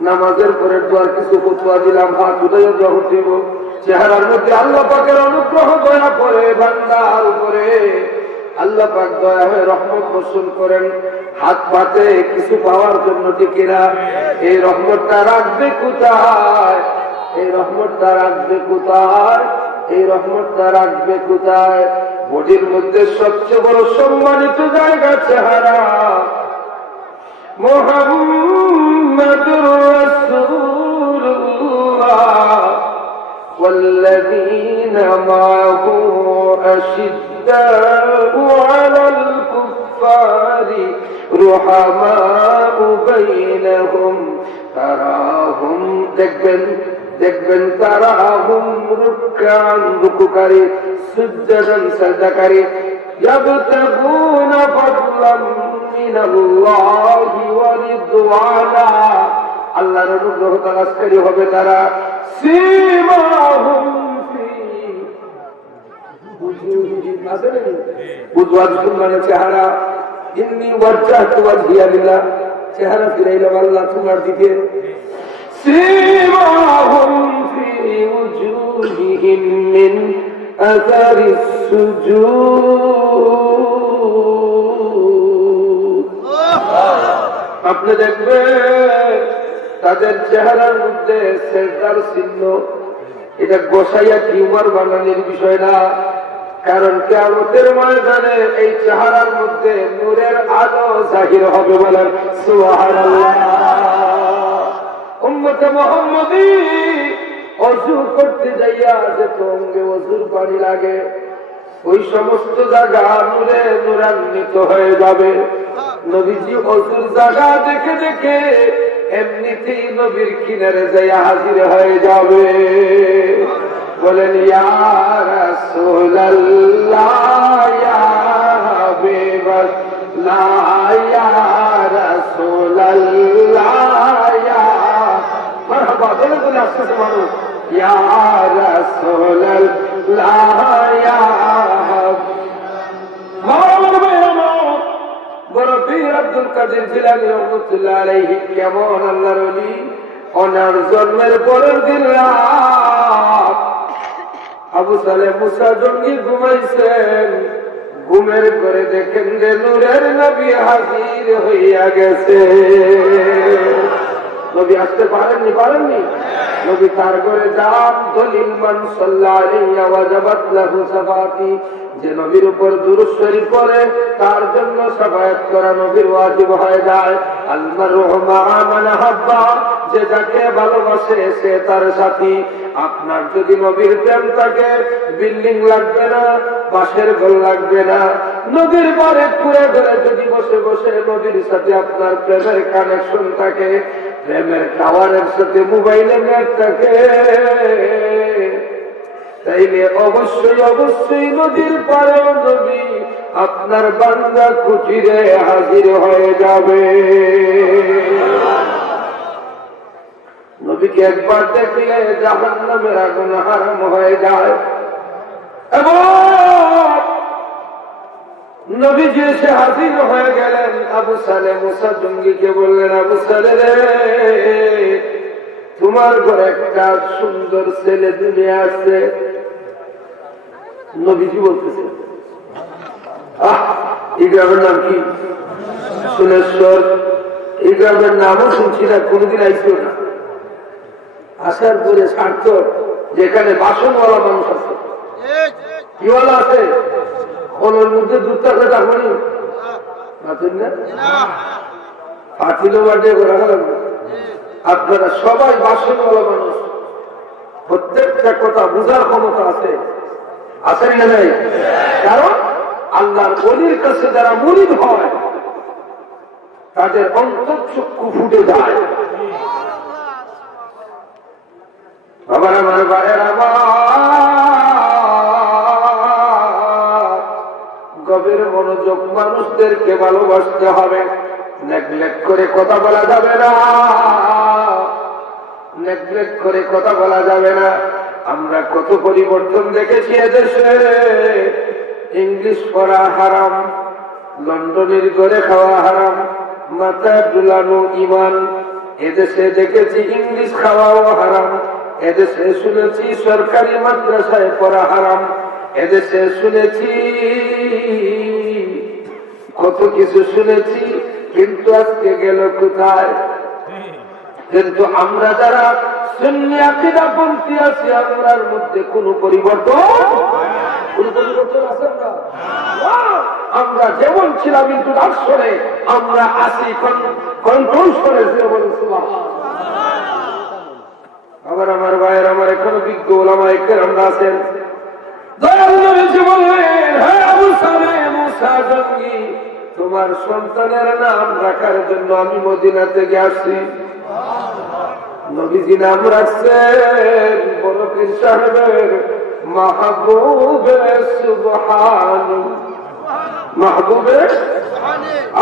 নামাজের পরে দোয়ার কিছু ফতোয়া দিলাম, হাত উঠাইয়া দোয়া করতে হবে। চেহারার মধ্যে আল্লাহ পাকের অনুগ্রহ দয়া করে বান্দার উপরে, আল্লাহ পাক দয়া হয়ে রহমত বর্ষণ করেন। হাত পাতে কিছু পাওয়ার জন্য টিকিরা, এই রহমতটা রাখবে কোথায়? এই রহমতটা রাখবে কোথায়? এই রহমতটা রাখবে কোথায়? বডির মধ্যে সবচেয়ে বড় সম্মানিত জায়গা চেহারা। মুহাম্মাদুর রাসূলুল্লাহ ওয়াল্লাযীনা মা'হু আশিদ্দাউ আলাল কুফফারি রুহামাউ বাইনাহুম তারাহুম, দেখবেন তারাহুম রুকআন, রুকুকারী, সুজদান, সাজদাকারী, ইয়াবতাগুনা ফাদলাম মিনাল্লাহি ওয়া রিদওয়ানা, আল্লাহর অনুগ্রহ তালাশকারী হবে তারা। সীমাহুম ফি উজুহিহিম, আছে নাকি? উজওয়াজুহুম মানে চেহারা। ইন্নী ওয়াজ্জাহতু ওয়াজহিয়া লিল্লাহ, চেহারা ফিরাইলাম আল্লাহ তোমার দিকে। সীমাহুম ফি উজুহিহিম মিন আসারিস সুজুদ, আপনি দেখবেন তাদের চেহারার মধ্যে সেজদার চিহ্ন। এটা গোসাইয়া টিউমার বানানোর বিষয় না, কারণ কিয়ামতের ময়দানে এই চেহারার মধ্যে নূরের আলো জাহির হবে। বলেন সুবহানাল্লাহ। উম্মতে মুহাম্মদী ওযু করতে যাইয়া যে অঙ্গে ওযুর পানি লাগে, ওই সমস্ত জায়গা নূরে নূরান্বিত হয়ে যাবে। নবীজি ওযুর জায়গা দেখে দেখে এমনিতেই নবীর কিনারে যাইয়া হাজির হয়ে যাবে। বলেন ইয়া রাসূলুল্লাহ ইয়া হাবিবাল্লাহ ইয়া রাসূলুল্লাহ ইয়া মারহাবা। বলেন তো আসছে মানুষ ইয়া রাসূলুল্লাহ ইয়া বড় পীর আব্দুল কাদের জিলানী রাহমাতুল্লাহ আলাইহি কেমন আল্লাহর ওলি, ওনার জন্মের পরের দিন রাত আবু সালেহ মুসা জঙ্গি ঘুমাইছেন। ঘুমের করে দেখেন যে নূরের নবী হাজির হইয়া গেছে। নবী আসতে পারেননি। নবী তার ঘরে যান। দলিল মান সাল্লাল্লাহু আলাইহি ওয়া জাবাত লাহু শাফাআতি, যে নবীর উপর দুরূদ শরীফ পড়ে তার জন্য শাফায়াত করা নবীর ওয়াজিব হয়ে যায়। আল মারহু মা মান হাব্বা, যে যাকে ভালোবাসে সে তার সাথী। আপনার যদি নবীর প্রেম থাকে, বিল্ডিং লাগবে না, বাসের ঘর লাগবে না। নবীর পরে পুরো ঘরে যদি বসে বসে নবীর সাথে আপনার প্রেমের কানেকশন থাকে, প্রেমের টাওয়ারের সাথে মোবাইলের নেট থাকে, তাইলে অবশ্যই নদীর পারেও নবী আপনার বান্দা কুটিরে হাজির হয়ে যাবে। নবীকে একবার দেখলে জাহান্নামের আগুন হারাম হয়ে যায়। এবং নবীজি এসে হাজির হয়ে গেলেন। আবু সালেহ মুসা জঙ্গিকে বললেন, আবু সালেহ রে, তোমার ঘরে একটা সুন্দর ছেলে দুনিয়া আসছে। নবীজি বলতেছে, এই গ্রামের নাম কি? সুনেশ্বর। এই গ্রামের নামও শুনছি না, কোনোদিন আইসিও না। আসার পরে স্বার্থ, যেখানে বাসনওয়ালা মানুষ আছে, কিওয়ালা আছে, কলের মধ্যে দুধ আছে, তারপরে পাতিল বাটে ঘোরা লাগবে। আপনারা সবাই বাসনওয়ালা মানুষ, প্রত্যেকটা কথা বোঝার ক্ষমতা আছে, আছেন না নাই? কারণ আল্লাহর ওলির কাছে যারা মুরিদ হয় তাদের অন্তঃচক্ষু ফুটে যায়। আবার আমার ভাইয়ের আমার গভীর মনোযোগ, মানুষদেরকে ভালোবাসতে হবে। নেগলেক্ট করে কথা বলা যাবে না, নেগলেক্ট করে কথা বলা যাবে না। আমরা কত পরিবর্তন দেখেছি এদেশে। ইংলিশ পড়া হারাম, লন্ডনের ঘরে খাওয়া হারাম, মাথা ডুলানো ইমান। এদেশে দেখেছি ইংলিশ খাওয়াও হারাম। এদেশে শুনেছি সরকারি মাদ্রাসায় পড়া হারাম। এদেশে শুনেছি কত কিছু শুনেছি, কিন্তু আজকে গেল কোথায়? কিন্তু আমরা যারা সুন্নি আকীদাপন্থী আছি, আমরার মধ্যে কোনো পরিবর্তন আছে না। আমরা যেমন ছিলাম কিন্তু আসলে আমরা আছি কন্ট্রোল করে। আবার আমার ভাইয়ের আমার এখনো বিজ্ঞ ওলামায়ে কেরাম আছেন। দয়াল নবীজি বললেন, হে আবু সালেহ মুসা জঙ্গি, তোমার সন্তানের নাম রাখার জন্য আমি মদিনা থেকে আসছি। নবীজি নাম রাখছেন বড় পীর সাহেবের মাহবুবে সুবহান। মাহবুবে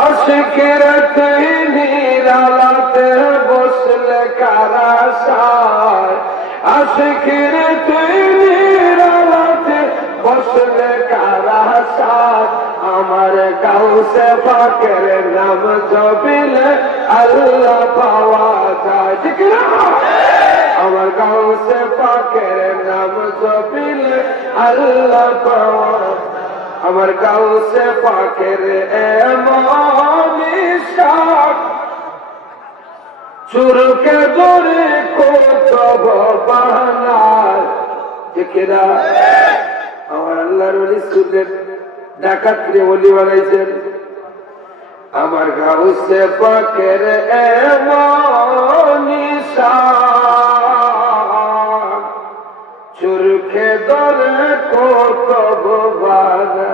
আশিকের তুই নিরালাতে বসলে কারাশায়, আশিকের তুই নিরালাতে বসলে কারাশায়, আমার গাউসে পাকের নাম জপিলে আল্লাহ পাওয়া যায়। ঠিক না? আমার গাউসে পাকের নাম জপিলে আল্লাহ পাওয়া, আমার গাউসে পাকের এমন শাক চুরকে ধরে কত বাহানার। ঠিক না? আমার আল্লাহর ওলি সুদের ডাকাতরে ওলি বানাইছেন। আমার গাউসে পাকের এমন শাক চুরকে ধরে কত বাহানা।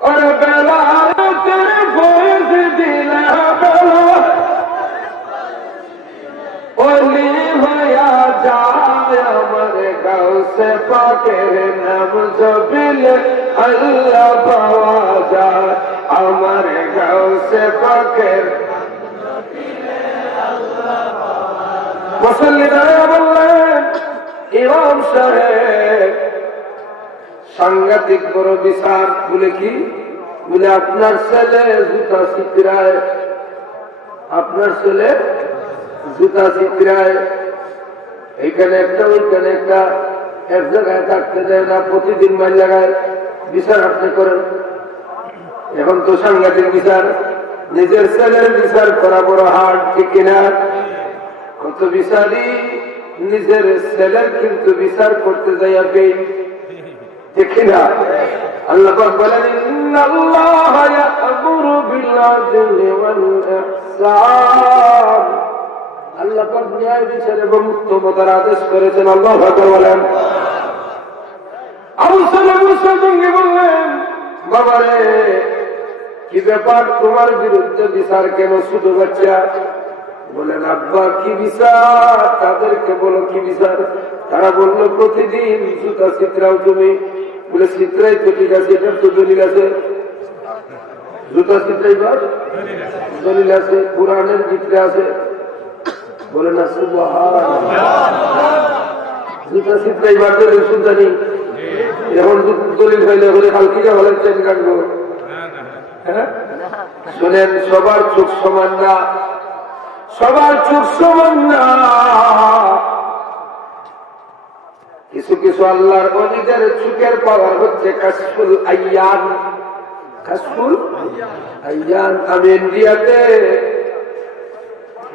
और बेला तेरे बोझ दिला बेला ओली होया जाए, हमारे गाँव से पाकेर नाम जपिल अल्लाह पावा जाए, हमारे गाँव से पाकेर मुसल्लिदार বললেন ইমাম সাহেব সাংঘাতিক বড় বিচার। বলে কি? বলে আপনার ছেলে জুতা চিত্রায়, আপনার ছেলে জুতা চিত্রায়, এইখানে একটা ওইখানে একটা, এক জায়গায় থাকতে দেয় না, প্রতিদিন মাইল জায়গায় বিচার আপনি করেন। এখন তো সাংঘাতিক বিচার, নিজের ছেলের বিচার করা বড় হার্ড। ঠিক কিনা? কত বিচারই নিজের ছেলের কিন্তু বিচার করতে যাই আপনি। ঠিক না? আল্লাহ পাক বলেন ইন্নাল্লাহ ইয়া'মুরু বিল আদলি ওয়াল ইহসান। আল্লাহ পাক ন্যায় বিচার এবং উত্তমতার আদেশ করেছেন। আল্লাহু আকবার বলেন। আবু সালাম মুসা জঙ্গি বললেন, বাবারে কি ব্যাপার, তোমার বিরুদ্ধে বিচার কেন? ছোট বাচ্চা বলেন, আব্বা কি বিচার? তাদেরকে বলো কি বিচার? তারা বললো প্রতিদিন জুতা চিত্রাও তুমি। বলে চিত্রাই তো ঠিক আছে, এটার তো দলিল আছে। জুতা চিত্রাই দলিল আছে, কোরআনের চিত্রে আছে। বলে না জুতা চিত্রাই বার দলিল শুনতানি। এখন দলিল হইলে বলে কালকে হলে চেন কাটবো। হ্যাঁ শোনেন, সবার চোখ সমান না, সবার চোখ সমান না। কিছু কিছু আল্লাহর ওলিদের চোখের পাওয়ার হচ্ছে কাশফুল আইয়ান। কাশফুল আইয়ান। আমি ইন্ডিয়াতে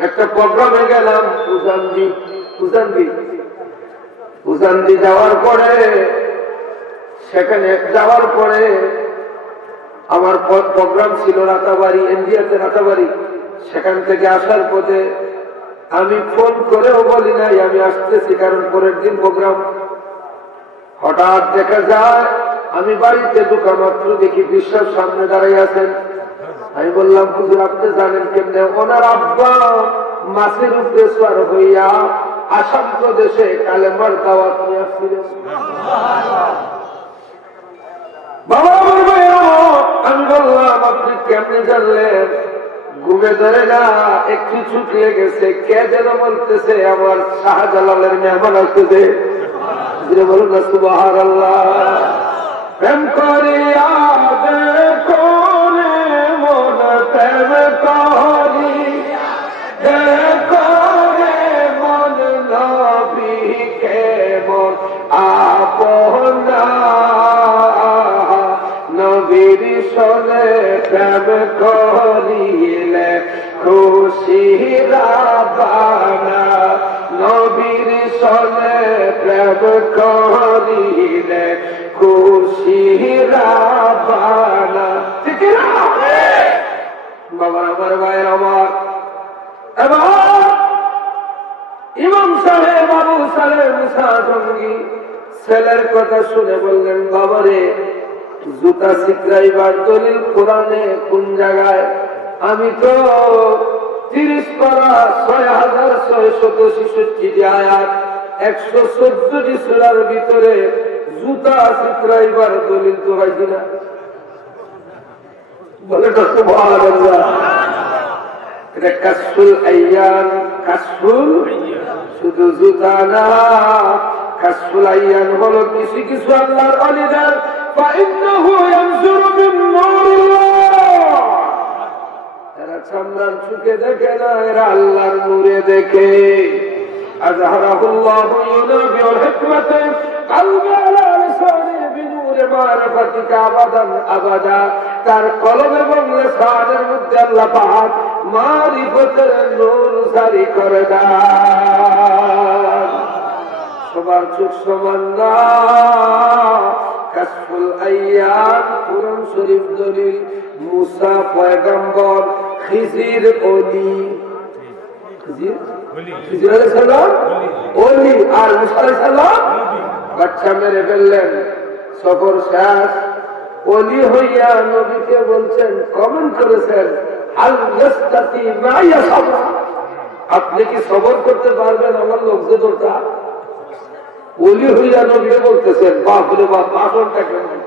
একটা প্রোগ্রামে গেলাম, উজান্দি যাওয়ার পরে, সেখানে যাওয়ার পরে আমার প্রোগ্রাম ছিল রাতাবাড়ি, ইন্ডিয়াতে রাতাবাড়ি। সেখান থেকে আসার পথে আমি ফোন করেও বলি নাই আমি আসতেছি, কারণ পরের দিন প্রোগ্রাম। হঠাৎ দেখা যায় আমি বাড়িতে ঢোকা মাত্র দেখি বিশ্বাস সামনে দাঁড়িয়ে আছেন। আমি বললাম, হুজুর আপনি জানেন কেমনে? ওনার আব্বা মাছের উপরে সওয়ার হইয়া আসাম প্রদেশে কালেমার দাওয়াত নিয়ে আসছিলেন। বাবা বলবে, আমি বললাম আপনি কেমনে জানলেন? ঘুমে ধরে না, একটু ছুট লেগেছে। কে যেন বলতেছে আমার শাহজালালের মেহমান আসতেছে। বলুন না সুবহানাল্লাহ। প্রেম করিয়া দেখো রে মন, প্রেম করি দেখো রে মন, নবীকে মন আপনা, নবীর সনে প্রেম করিলে খুশি রাবানা, নবীর সনে প্রেম করিলে খুশি রাবানা। ঠিক না বাবা? আমার ভাইয়ের আমার, এবার ইমাম সাহেব আবু সালেহ মুসা জঙ্গি ছেলের কথা শুনে বললেন, বাবারে জুতা চিত্রাইবার দলিল কোরআনে কোন জায়গায়? আমি তো 30 পারা 6666 আয়াত 114টি সূরার ভিতরে জুতা চিত্রাইবার দলিল তো পাইছি না। বলে তো সুবহানাল্লাহ। এটা কাসফুল আইয়ান, কাসফুল শুধু জুতা না, কাসফুল আইয়ান হলো কিছু কিছু আল্লাহর ওলিদের ফাইন্নাহু ইয়ানজুরু মিন নূরিল্লাহ। এরা চামড়ার চোখে দেখে না, এরা আল্লাহর নূরে দেখে। আযহারাহুল্লাহু ইউনাবিউল হিকমাতা কলবি আলা লিসানি বিনূরি মারিফাতিকা আবাদান আবাদা। তার কলব এবং লিসানের মধ্যে আল্লাহ পাক মারিফতের নূর জারি করে দেন। সবার চোখ সমান না। কাসফুল আইয়ান কুরআন শরীফ দলিল। মুসা পয়গম্বর, খিজির ওলি, খিজির আলাইহিস সালাম ওলি, আর মুসা আলাইহিস সালাম বাচ্চা মেরে ফেললেন। সফর শেষ, ওলি হইয়া নবীকে বলছেন, কমেন্ট করেছেন, আল ইয়াস্তাতি মাইয়া সাবর, আপনি কি সবর করতে পারবেন আমার লোকজনটা? ওলি হইয়া নবীকে বলতেছেন, বাপ রে বাপ, ভাষণটা কেমন!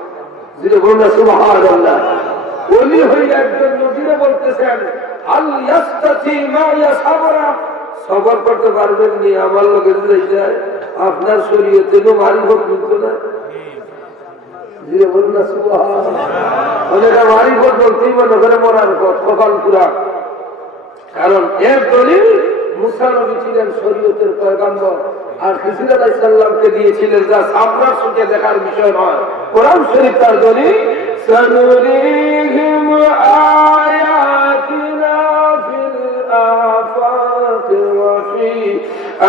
যিনি বললেন সুবহানাল্লাহ। ওলি হইয়া একজন নবীকে বলতেছেন, আল ইয়াস্তাতি মাইয়া সাবর, সবর করতে পারবেন নি আমার লোকে যদি যায়? আপনার শরীয়তে তো মারিফত মিলত না। যিনি বললেন সুবহানাল্লাহ। অনেকে মারিফত বলতেই মনে করে মরার কপাল পুরা। কারণ এর দলিল মুসা নবী ছিলেন শরীয়তের পয়গম্বর, আর খিজির আলাইহিস সালামকে দিয়েছিলেন যা আপনার চোখে দেখার বিষয় নয়। কোরআন শরীফ তার দলিল, সানুরিহিম আয়াতিনা ফিল আফাকি ওয়া ফি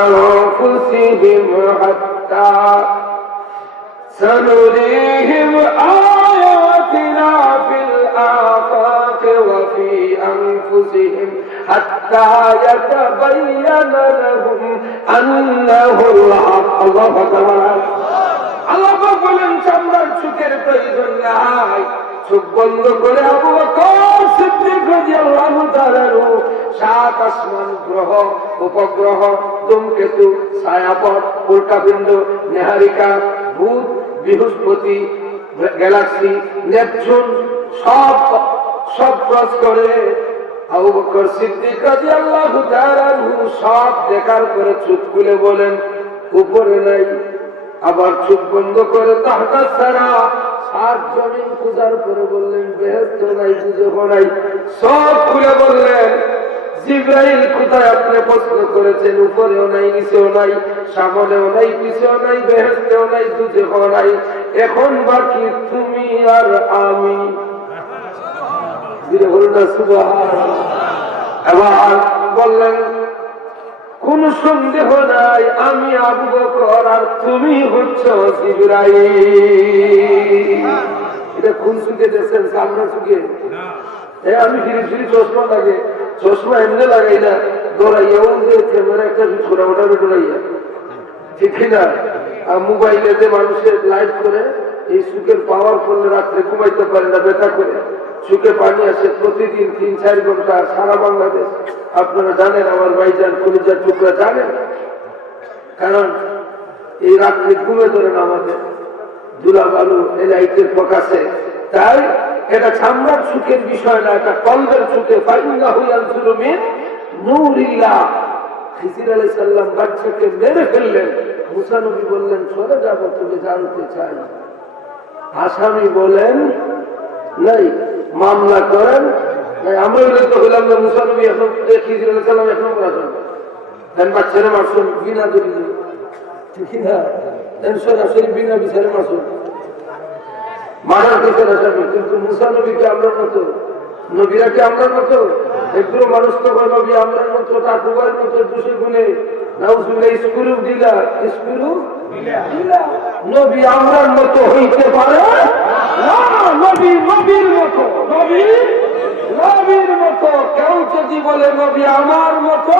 আনফুসিহিম হাত্তা سنريهم آياتنا في الآفاق وفي أنفسهم حتى يتبين لهم أنه الحق. الله أكبر. আল্লাহ বলেন, চামড়ার চোখের প্রয়োজন নাই। চোখ বন্ধ করে আবু বকর সিদ্দিক রাদিয়াল্লাহু তাআলা 7 আসমান, গ্রহ, উপগ্রহ, ধূমকেতু, ছায়াপথ, উল্কাপিণ্ড, নেহারিকা, ভূত, বৃহস্পতি, গ্যালাক্সি, নেপচুন সব ক্রস করে আবু বকর সিদ্দিক রাদিয়াল্লাহু তাআলা সব দেখার পরে চোখ খুলে বলেন, উপরে নাই। আবার চোখ বন্ধ করে তাহতা সারা 7 জমিন পূজার পরে বললেন, বেহেশত নাই, দুজখ নাই। সব খুলে বললেন, জিবরাইল কোথায়? আপনি প্রশ্ন করেছেন, উপরেও নাই, নিচেও নাই, সামনেও নাই, পিছেও নাই, বেহেশতেও নাই, দুজখও নাই। এখন বাকি তুমি আর আমি। সুবহানাল্লাহ। এবার বললেন, কোন সন্দেহ নাই, আমি আবু বকর আর তুমি হচ্ছ জিবরাইল। এটা কোন চুকে দেখছেন? সামনে চুকে? আমি ফিরি ফিরি চশমা লাগে, চশমা এমনি লাগাই না, দৌড়াইয়াও যে ক্যামেরা একটা ছোটা মোটা দৌড়াইয়া, ঠিক না? আর মোবাইলে যে মানুষের লাইভ করে, এই চুকের পাওয়ার করলে রাত্রে ঘুমাইতে পারে না, ব্যথা করে চোখে পানি আসে প্রতিদিন 3-4 ঘন্টা সারা বাংলাদেশ। আপনারা জানেন, আমার ভাইজান কলিজার টুকরা জানেন, কারণ এই রাত্রে ঘুমে ধরেন আমাদের দুলা বালু এই লাইটের ফোকাসে। তাই এটা চামড়ার চোখের বিষয় না, এটা কলবের চোখে। ফাইন্নাহু ইয়ানজুরু মিন নূরিল্লাহ। খিজির আলাইহিস সালাম বাচ্চাকে মেরে ফেললেন। মুসা নবী বললেন, চলে যাব, তুমি জানতে চাই। আসামি বলেন নাই, মামলা করেন নাই। আমরা তো হইলাম না, মুসা নবী এখন, খিজির আলাইহিস সালাম এখন করেছেন, দেন বাচ্চারা মারছেন বিনা দলিলে, ঠিক না? দেন সরাসরি বিনা বিচারে মারছেন, মারার বিচার আসামি। কিন্তু মুসা নবীকে আমরা মতো, নবীরা কি আমরা মতো? একটু মানুষ তো নবী আমরা মতো, টাকুবার মতো 200 গুণে নাউজুবিল্লাহ। স্কুলু দিলা, স্কুলু দিলা। নবী আমরার মতো হইতে পারে না। নবী নবীর মতো, নবী নবীর মতো। কেউ যদি বলে নবী আমার মতো,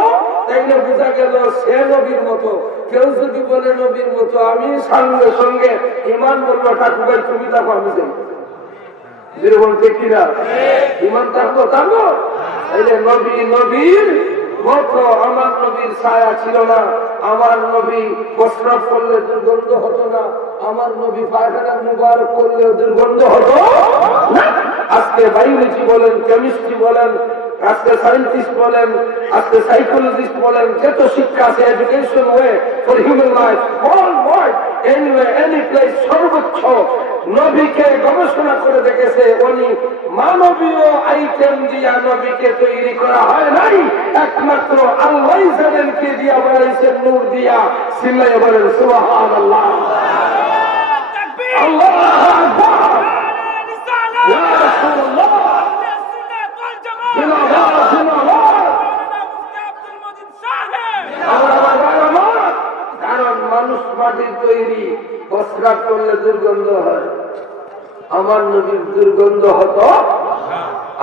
তাইলে বোঝা গেল সে নবীর মতো। কেউ যদি বলে নবীর মতো, আমি সঙ্গে সঙ্গে ইমান বলবো, ঠাকুর তুমি দেখো আমি যাই, যেরকম দেখি না, ইমান থাকবো থাকবো। নবী নবীর মতো। আমার নবীর ছায়া ছিল না, আমার নবী প্রস্রাব করলে দুর্গন্ধ হতো না, আমার নবী পায়খানা মুবারক করলে দুর্গন্ধ হতো না। আজকে বায়োলজি বলেন, কেমিস্ট্রি বলেন, আজকে সায়েন্টিস্ট বলেন, আজকে সাইকোলজিস্ট বলেন, যত শিক্ষা আছে education way for human life world wide anyway any place সর্বোচ্চ নবীকে গবেষণা করে দেখেছে উনি মানবীয় আইটেম দিয়া নবীকে তৈরি করা হয় নাই, একমাত্র আল্লাহ জানেনকে দিয়া বানাইছেন নূর দিয়া। সিল্লাই বলেন সুবহানাল্লাহ, আল্লাহু আকবার, ইয়া রাসূলুল্লাহ, কারণ মানুষ মাটির তৈরি, বস্ত্রাপ করলে দুর্গন্ধ হয়, আমার নবীর দুর্গন্ধ হতো।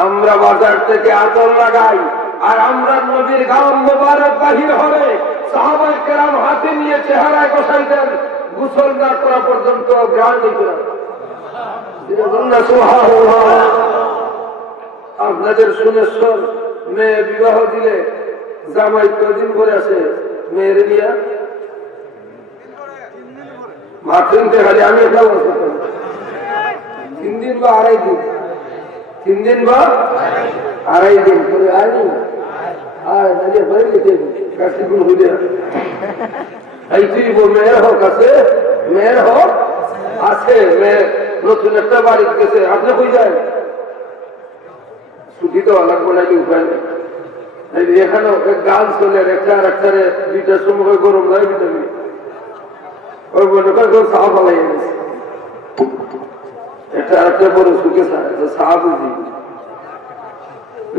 আমরা বাজার থেকে আতর লাগাই, আর আমরা নবীর গাউন মোবারক বাহির হলে সাহাবায়ে কেরাম হাতে নিয়ে চেহারায় বসাইতেন, গোসল না করা পর্যন্ত গ্রাণ দিতেন। আপনাদের শুনেশ্বর মেয়ে বিবাহ দিলে জামাই কদিন করে আসে মেয়ের নিয়ে মাতৃতে খালি আমি এটা বলতে 3 দিন বা 2.5 দিন, 3 দিন বা 2.5 দিন করে আয়নি আয় নালে ভরে লিখে কাশিগুলো হইলে এইটি মেয়ের হোক আছে, মেয়ের হোক আছে, মেয়ে নতুন একটা বাড়ি গেছে, আপনি কই যায় ছুটি তো লাগবে নাকি উপায় নেই। এখানে গান চলে একটা আর একটা 2টার সময় গরম যায় ভিটামিন ওই বন্ধু সাহা পালাই গেছে, একটা আরেকটা বড় সুখে সাহা বুঝি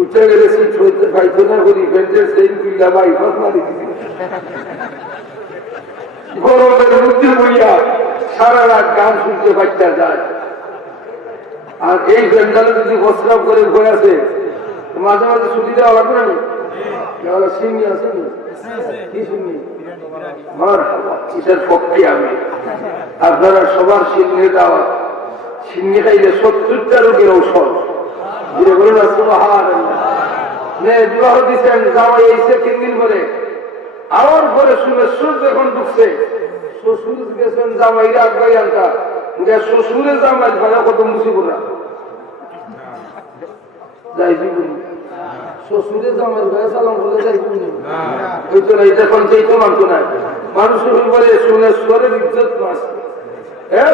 উঠে গেলে সিট হইতে পাইতো না করি ফ্রেন্ডের সেই পিল্লা বা ইফাত মারি গরমের মধ্যে বইয়া সারা রাত গান শুনতে পাইতে যায়। আর এই ফ্রেন্ডালে যদি প্রস্রাব করে বই আছে মাঝে মাঝে ছুটি দেওয়া লাগবে না, সিঙ্গি আছে কি সিঙ্গি কিসের পক্ষে আমি আপনারা সবার সিঙ্গে দেওয়া, সিঙ্গে খাইলে 70টা রোগের ঔষধ ঘুরে বলে না সুবহানাল্লাহ। মেয়ে বিবাহ দিচ্ছেন, জামাই এসে 3 দিন পরে আমার পরে শ্বশুর যখন ঢুকছে, শ্বশুর গেছেন জামাইরা আগাই আনতা শ্বশুরে জামাই ভাড়া কত মুসিব না যাই শ্বশুরে জামাই ভাই সালাম বলে যাই ওই তো নাই, যখন যেত মানতো না মানুষের বলে শুনে শরীর ইজ্জত মাস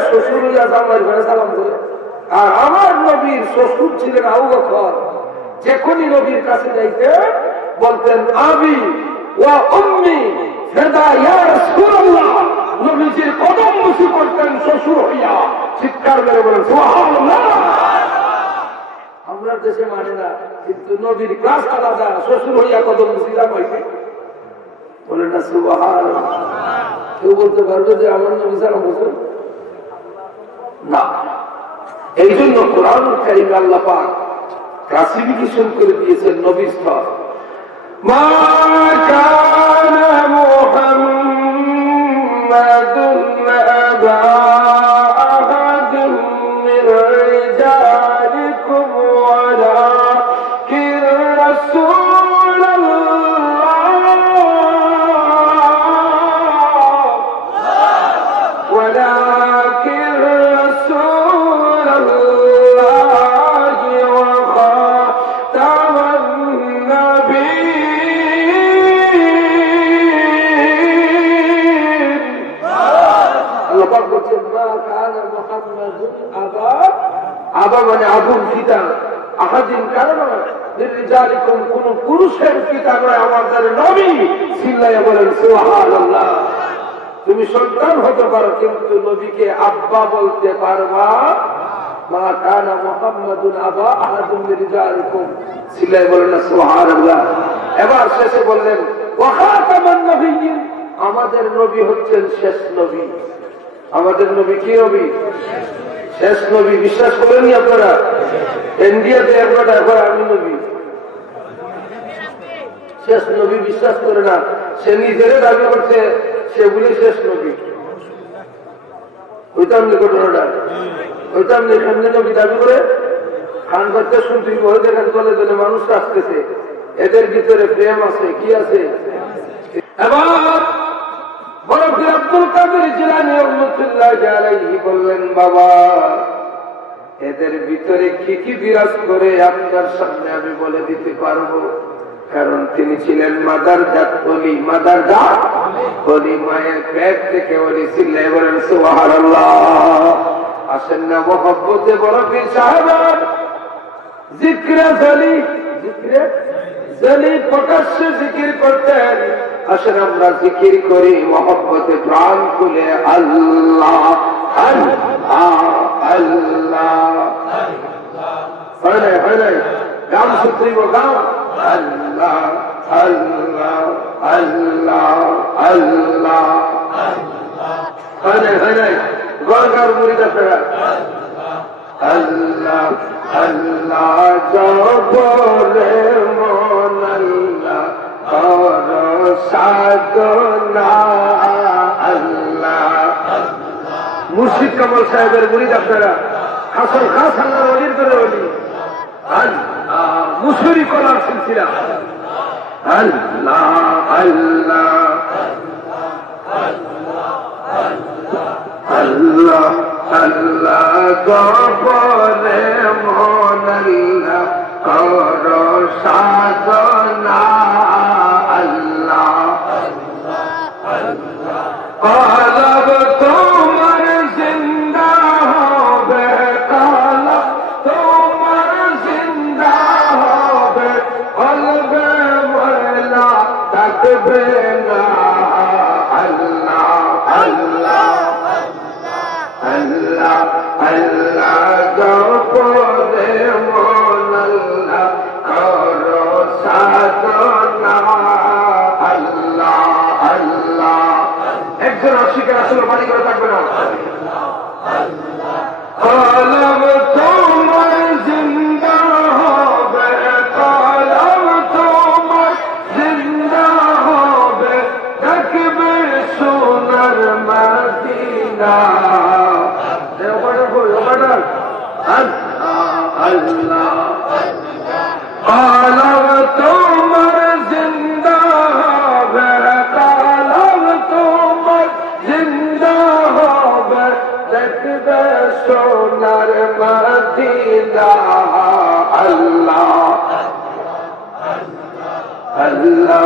শ্বশুর জামাই ভাই সালাম করে। আর আমার নবীর শ্বশুর ছিলেন আবু বকর, যখনই নবীর কাছে যাইতে বলতেন আবি ওয়া উম্মি ফিদা ইয়া রাসূলুল্লাহ, নবীজির কদম মুসি করতেন শ্বশুর হইয়া, চিৎকার করে বলেন সুবহানাল্লাহ। আমরা দেশে মানে না, কিন্তু নবীর ক্লাস আলাদা, শ্বশুর হইয়া কদম মুসি যাইবে বলেন না সুবহানাল্লাহ। কেউ বলতে পারবে যে আমার নবী সালাম বলছেন না। এই জন্য কোরআন কারীমে আল্লাহ পাক ক্লাসিফিকেশন করে দিয়েছেন নবীর স্তর। মা কানা মুহাম্মাদুন আবা আহাদিন মির রিজালিকুম ওয়ালাকিন আবা মানে আবুল পিতা, আহাদিন কারণ নির্জালিকুম কোন পুরুষের পিতা নয় আমাদের নবী। সিল্লাইয়া বলেন সুবহানাল্লাহ। তুমি সন্তান হতে পারো কিন্তু নবীকে আব্বা বলতে পারবা। মা কানা মুহাম্মাদুন আবা আহাদিন নির্জালিকুম। সিল্লাইয়া বলেন সুবহানাল্লাহ। এবার শেষে বললেন ওয়া খাতামান নবিয়্যিন, আমাদের নবী হচ্ছেন শেষ নবী। আমাদের নবী কি নবী? শেষ নবী। বিশ্বাস করেনি আপনারা? ইন্ডিয়াতে একবার এখন আমি নবী, শেষ নবী বিশ্বাস করে না, সে নিজের দাবি করছে সে বলে শেষ নবী। ওইটাম ঘটনাটা ওইটাম সামনে নবী দাবি করে খান বাচ্চা শুনতে বলে দেখেন দলে দলে মানুষ আসতেছে, এদের ভিতরে প্রেম আছে, কি আছে। এবার আব্দুল কাদের জিলানী রাহমাতুল্লাহি আলাইহি বললেন বাবা এদের ভিতরে কি কি বিরাজ করে আপনার সামনে আমি বলে দিতে পারবো, কারণ তিনি ছিলেন মাদারজাত ওলি। মাদারজাত ওলি, মায়ের পেট থেকে ওলি ছিলেন। বলেন সুবহানাল্লাহ। আসেন না মহব্বতে বড় পীর সাহেব জিক্রে জালি, জিক্রে জালি প্রকাশ্যে জিকির করতেন। আসেন আমরা জিকির করি মহব্বতে প্রাণ খুলে আল্লাহ আল্লাহ আল্লাহ। হয় নাই, হয় নাই? গান সূত্রিব গান আল্লাহ আল্লাহ আল্লাহ আল্লাহ। হয় নাই, হয় নাই? গলগার মুড়ি দেখা আল্লাহ আল্লাহ জবরে মন আল্লাহ কর সাধনা আল্লাহ। মুর্শিদ কামাল সাহেবের মুরিদ আপনারা, হাসান খাস আল্লাহ অলির করে অলি মুসুরি কলার সিলসিলা আল্লাহ আল্লাহ আল্লাহ আল্লাহ গবরে মন আল্লাহ কর সাধনা আল্লাহ কলব তোমার জিন্দা হবে, কলব তোমার জিন্দা হবে, কলবে ময়লা থাকবে না আল্লাহ আল্লাহ আল্লাহ আল্লাহ গপরে মন আল্লাহ কর সাধনা আল্লাহ আল্লাহ। একজন আশিকের আসলে বাড়ি করে থাকবে না। কলম তোমার জিন্দা হবে, কলম তোমার জিন্দা হবে, দেখবে সোনার মদিনা আল্লাহ কলম তোমার জিন্দা হবে, কলম তোমার জিন্দা হবে, দেখবে সোনার মদিনা আল্লাহ আল্লাহ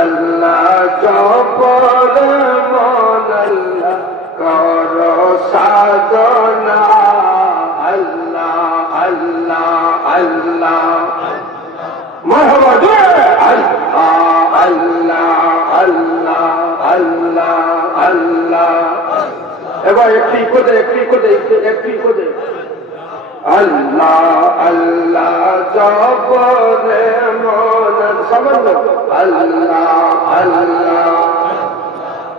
আল্লাহ জপরে মন আল্লাহ কর সাধনা আল্লাহ আল্লাহ আল্লাহ মোহাম্মদ আল্লাহ আল্লাহ আল্লাহ আল্লাহ আল্লাহ। এবার একটি কোদে, একটি কোদে, একটি কোদে আল্লাহ আল্লাহ জপরে মন সামান্য আল্লাহ আল্লাহ।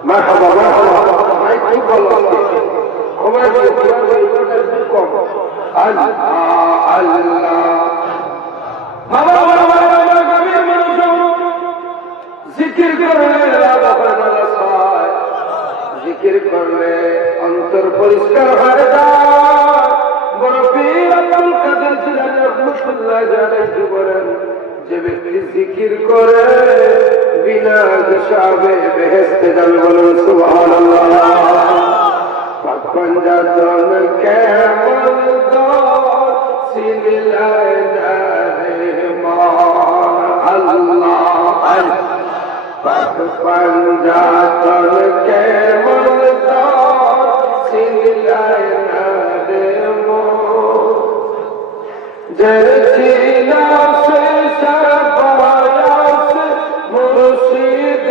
মারহাবা মারহাবা, ভাই খুব ভালো আছে। সময় বলে কম আল্লাহ আল্লাহ। বাবা বাবা বাবা গভীর মনোযোগ, জিকির করলে জিকির করলে অন্তর পরিষ্কার হয়ে যায়। বড় পীর আব্দুল কাদের জিলানী রাহমাতুল্লাহ আলাইহি বলেন, যে ব্যক্তি জিকির করে বিনা হিসাবে বেহেশতে যাবে। বলুন সুবহানাল্লাহ। পঞ্জাতন কেমন দর সিলায় না রে মান আল্লাহ পঞ্জাতন কেমন দর সিলায় না রে মন, যে ছিল সে সবায়াস মুর্শিদ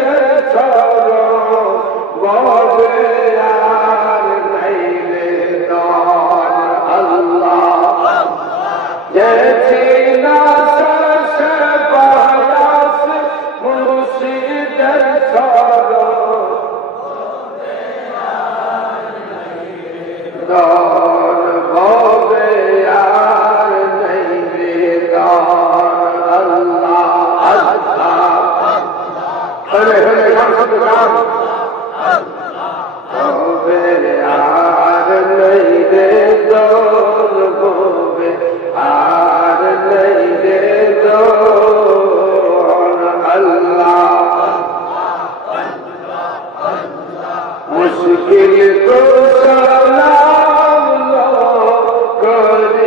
চরণ ববে আর নাই রে দর আল্লাহ। যে ছিল সে সবায়াস মুর্শিদ চরণ দর ববে আর নাই রে দর আল্লাহ আল্লাহ। হরে হরে গান শুনতে গান ববে আর নাই রে দর ববে আর নাই রে দর আল্লাহ। মুশকিল তো সালাম লো করে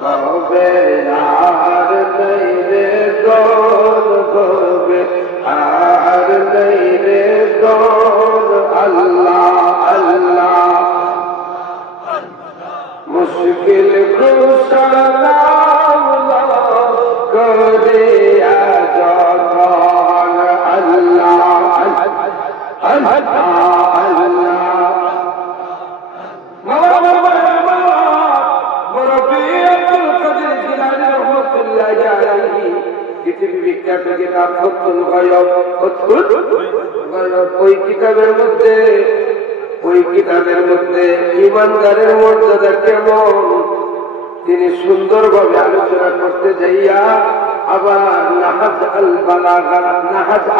গবে আর নেই রে দোল গবে আর নেই রে দোল আল্লাহ আল্লাহ মুশকিল কুশলা করে যখন আল্লাহ পৃথিবী বিখ্যাত কিতাব ফতুল গায়ব ওই কিতাবের মধ্যে ঈমানদারের মর্যাদা কেমন তিনি সুন্দরভাবে আলোচনা করতে যাইয়া আবার নাহাজ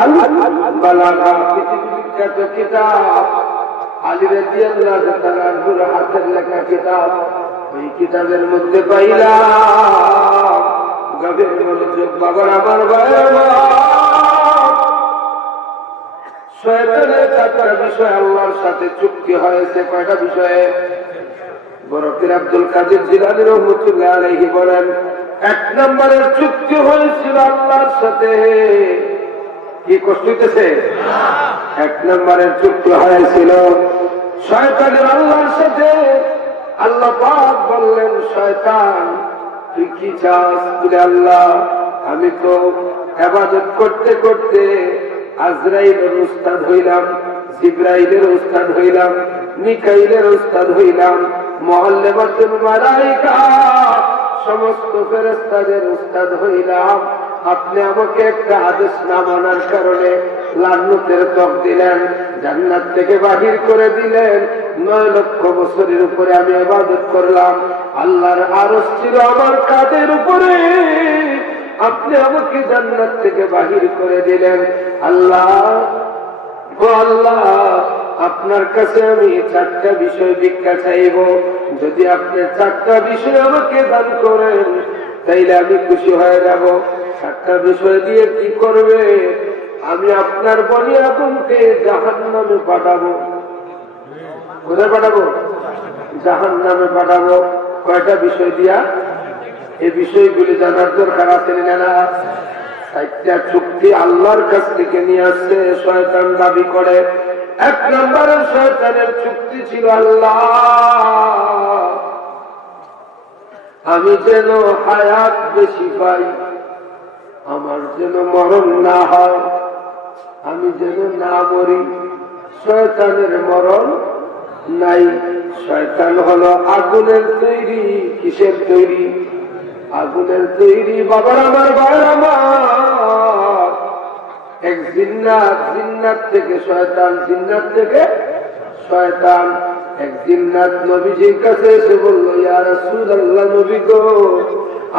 আল বালাগা পৃথিবী বিখ্যাত কিতাব আলী রাদিয়াল্লাহু তাআলা আনহুর হাতের লেখা কিতাব ওই কিতাবের মধ্যে পাইলাম গভীর মনোযোগ বাবার আমার ভাইরা শয়তানের চারটা বিষয় আল্লাহর সাথে চুক্তি হয়েছে কয়টা বিষয়ে বড় পীর আব্দুল কাদের জিলানী রাহমাতুল্লাহ আলাইহি বলেন এক নম্বরের চুক্তি হয়েছিল আল্লাহর সাথে কি কষ্ট হইতেছে এক নম্বরের চুক্তি হয়েছিল শয়তানের আল্লাহর সাথে আল্লাহ পাক বললেন শয়তান তুই কি চাস বলে আল্লাহ আমি তো ইবাদত করতে করতে আজরাইলের উস্তাদ হইলাম জিবরাইলের উস্তাদ হইলাম মিকাইলের উস্তাদ হইলাম মুআল্লিমাতুল মালায়েকা সমস্ত ফেরেশতাদের উস্তাদ হইলাম আপনি আমাকে একটা আদেশ না মানার কারণে লান্নতের ত্বক দিলেন জান্নাত থেকে বাহির করে দিলেন 9 লক্ষ বছরের উপরে আমি ইবাদত করলাম আল্লাহর আরশ ছিল আমার কাঁধের উপরে আপনি আমাকে জান্নাত থেকে বাহির করে দিলেন আল্লাহ ও আল্লাহ আপনার কাছে আমি 4টা বিষয় ভিক্ষা চাইব যদি আপনি 4টা বিষয় আমাকে দান করেন তাইলে আমি খুশি হয়ে যাব 4টা বিষয় দিয়ে কি করবে আমি আপনার বনি আদমকে জাহান্নামে পাঠাবো কোথায় পাঠাবো জাহান্নামে পাঠাবো কয়টা বিষয় দিয়া এই বিষয়গুলি জানার দরকার আছে না 4টা চুক্তি আল্লাহর কাছ থেকে নিয়ে আসছে শয়তান দাবি করে এক নম্বরের শয়তানের চুক্তি ছিল আল্লাহ আমি যেন হায়াত বেশি পাই আমার যেন মরণ না হয় আমি যেন না মরি শয়তানের মরণ নাই শয়তান হলো আগুনের তৈরি কিসের তৈরি আগুনের তৈরি বাবার আমার ভাই আমার এক জিন্নাত থেকে শয়তান জিন্নাত থেকে শয়তান এক জিন্নাত নবীজির কাছে এসে বলল ইয়া রাসূলুল্লাহ নবী গো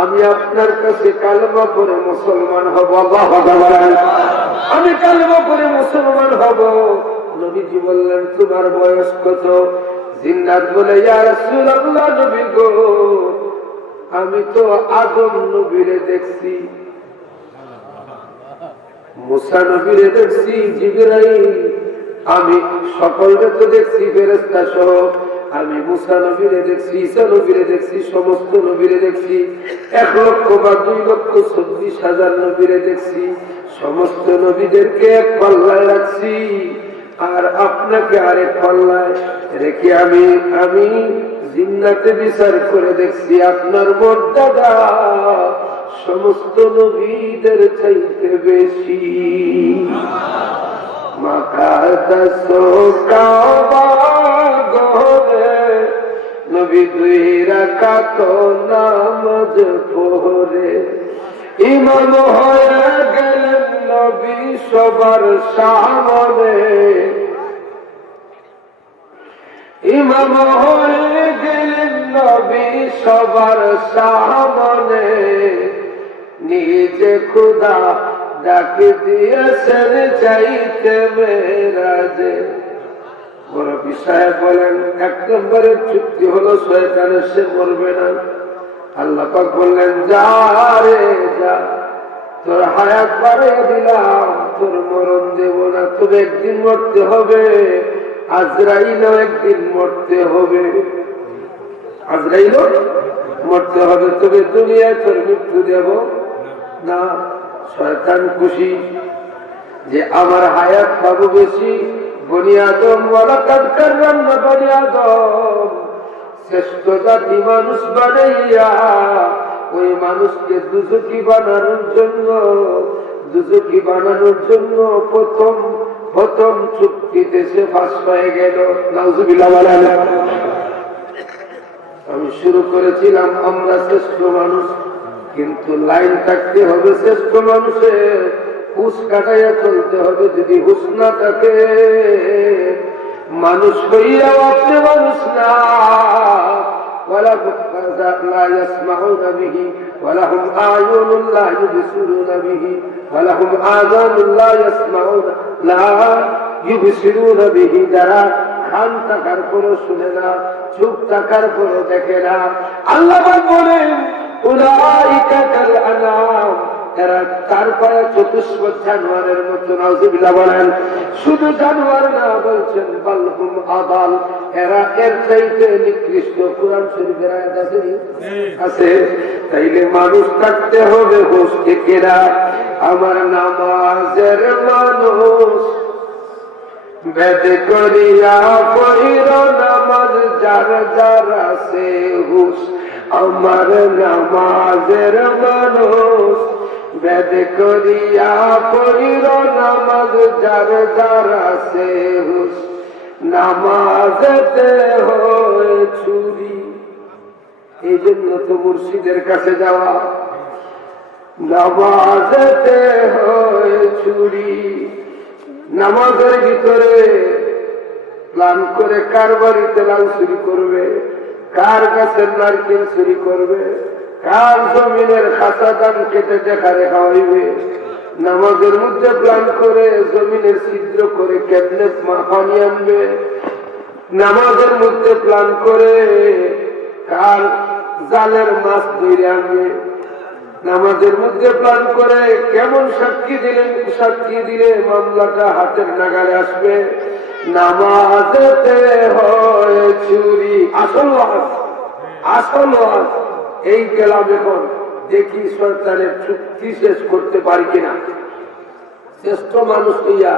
আমি আপনার কাছে কালেমা পড়ে মুসলমান হব আল্লাহু আকবার আমি কালেমা পড়ে মুসলমান হব নবীজি বললেন তোমার বয়স কত জিন্নাত বলে ইয়া রাসূলুল্লাহ নবী গো আমি তো আদম নবীরে দেখছি মুসা নবীরে দেখছি জিবরাইল আমি সকলকে তো দেখছি ফেরেশতা সহ আমি মুসা নবীরে দেখছি ঈসা নবীরে দেখছি সমস্ত নবীরে দেখছি 1 লক্ষ বা 2 লক্ষ 24,000 নবীরে দেখছি সমস্ত নবীদেরকে এক পাল্লায় রাখছি আর আপনাকে আরেক পাল্লায় রেখে আমি জিন্নাতে বিচার করে দেখছি আপনার মর্যাদা সমস্ত নবীদের চাইতে বেশি নবী 2 রাকাত নামাজ পড়ে ইমাম হয়ে গেলেন নবী সবার সামনে ইমাম হয়ে গেলেন নবী সবার সামনে নিজে খুদা ডাকে দিয়েছেন চাইতে মেরাজে বড় বিষয় বলেন 1 নম্বরের চুক্তি হলো শয়তানের সে মরবে না আল্লাহ পাক বললেন যা রে যা তোর হায়াত বাড়িয়ে দিলাম তোর মরণ দেব না তোর একদিন মরতে হবে আজরাইলও একদিন মরতে হবে, আজরাইলও মরতে হবে, তবে দুনিয়ায় তোর মৃত্যু দেব না। শয়তান খুশি যে আমার হায়াত পাবো বেশি। বনি আদম ওয়ালাকাদ কাররামনা বনি আদম, শ্রেষ্ঠ জাতি মানুষ বানাইয়া ওই মানুষকে দুজকি বানানোর জন্য প্রথম চুক্তিতে সে ফাঁস হয়ে গেল। নাউজুবিল্লাহ বলেন। আমি শুরু করেছিলাম আমরা শ্রেষ্ঠ মানুষ, কিন্তু লাইন থাকতে হবে শ্রেষ্ঠ মানুষের, হুশ কাটাইয়া চলতে হবে। যদি হুশ না থাকে মানুষ হইয়াও আপনি মানুষ না। لا يسمعون به ولهم أعين لا يبصرون به ولهم آذان لا يسمعون لا يبصرون به। যারা কান থাকার পরও শুনে না, চোখ থাকার পরও দেখে না, আল্লাহ বলেন উলাইকা কাল আনাম, এরা তার পায়ে চতুষ্পদ জানোয়ারের মতো। নাউজুবিল্লাহ বলেন। শুধু জানোয়ার না, বলছেন বালহুম আদাল, এরা এর চাইতে নিকৃষ্ট। কুরআন শরীফের আয়াত আছে। তাইলে মানুষ থাকতে হবে হোশ থেকে না। আমার নামাজের মানুষ বেদ করিয়া পড়ির নামাজ যার যার আছে হুশ। আমার নামাজের মানুষ বেদ করিয়া পড়ির নামাজ যার যার আছে হুশ। নামাজেতে হয় চুরি, এই জন্য তো মুর্শিদের কাছে যাওয়া। নামাজেতে হয় চুরি, নামাজের ভিতরে প্ল্যান করে কার বাড়িতে লাউ চুরি করবে, কার গাছের নারকেল চুরি করবে, কার জমিনের খাতা দান কেটে দেখা রেখা হইবে। নামাজের মধ্যে প্ল্যান করে জমিনের ছিদ্র করে কেমনে পানি আনবে। নামাজের মধ্যে প্ল্যান করে কার জালের মাছ ধরে আনবে। নামাজের মধ্যে প্ল্যান করে কেমন সাক্ষী দিলে মামলাটা হাতের নাগালে আসবে। নামাজেতে হয় চুরি। আসল ওয়াজ এই গেলাম এখন, দেখি সরকারের চুক্তি শেষ করতে পারি কিনা। শ্রেষ্ঠ মানুষ হইয়া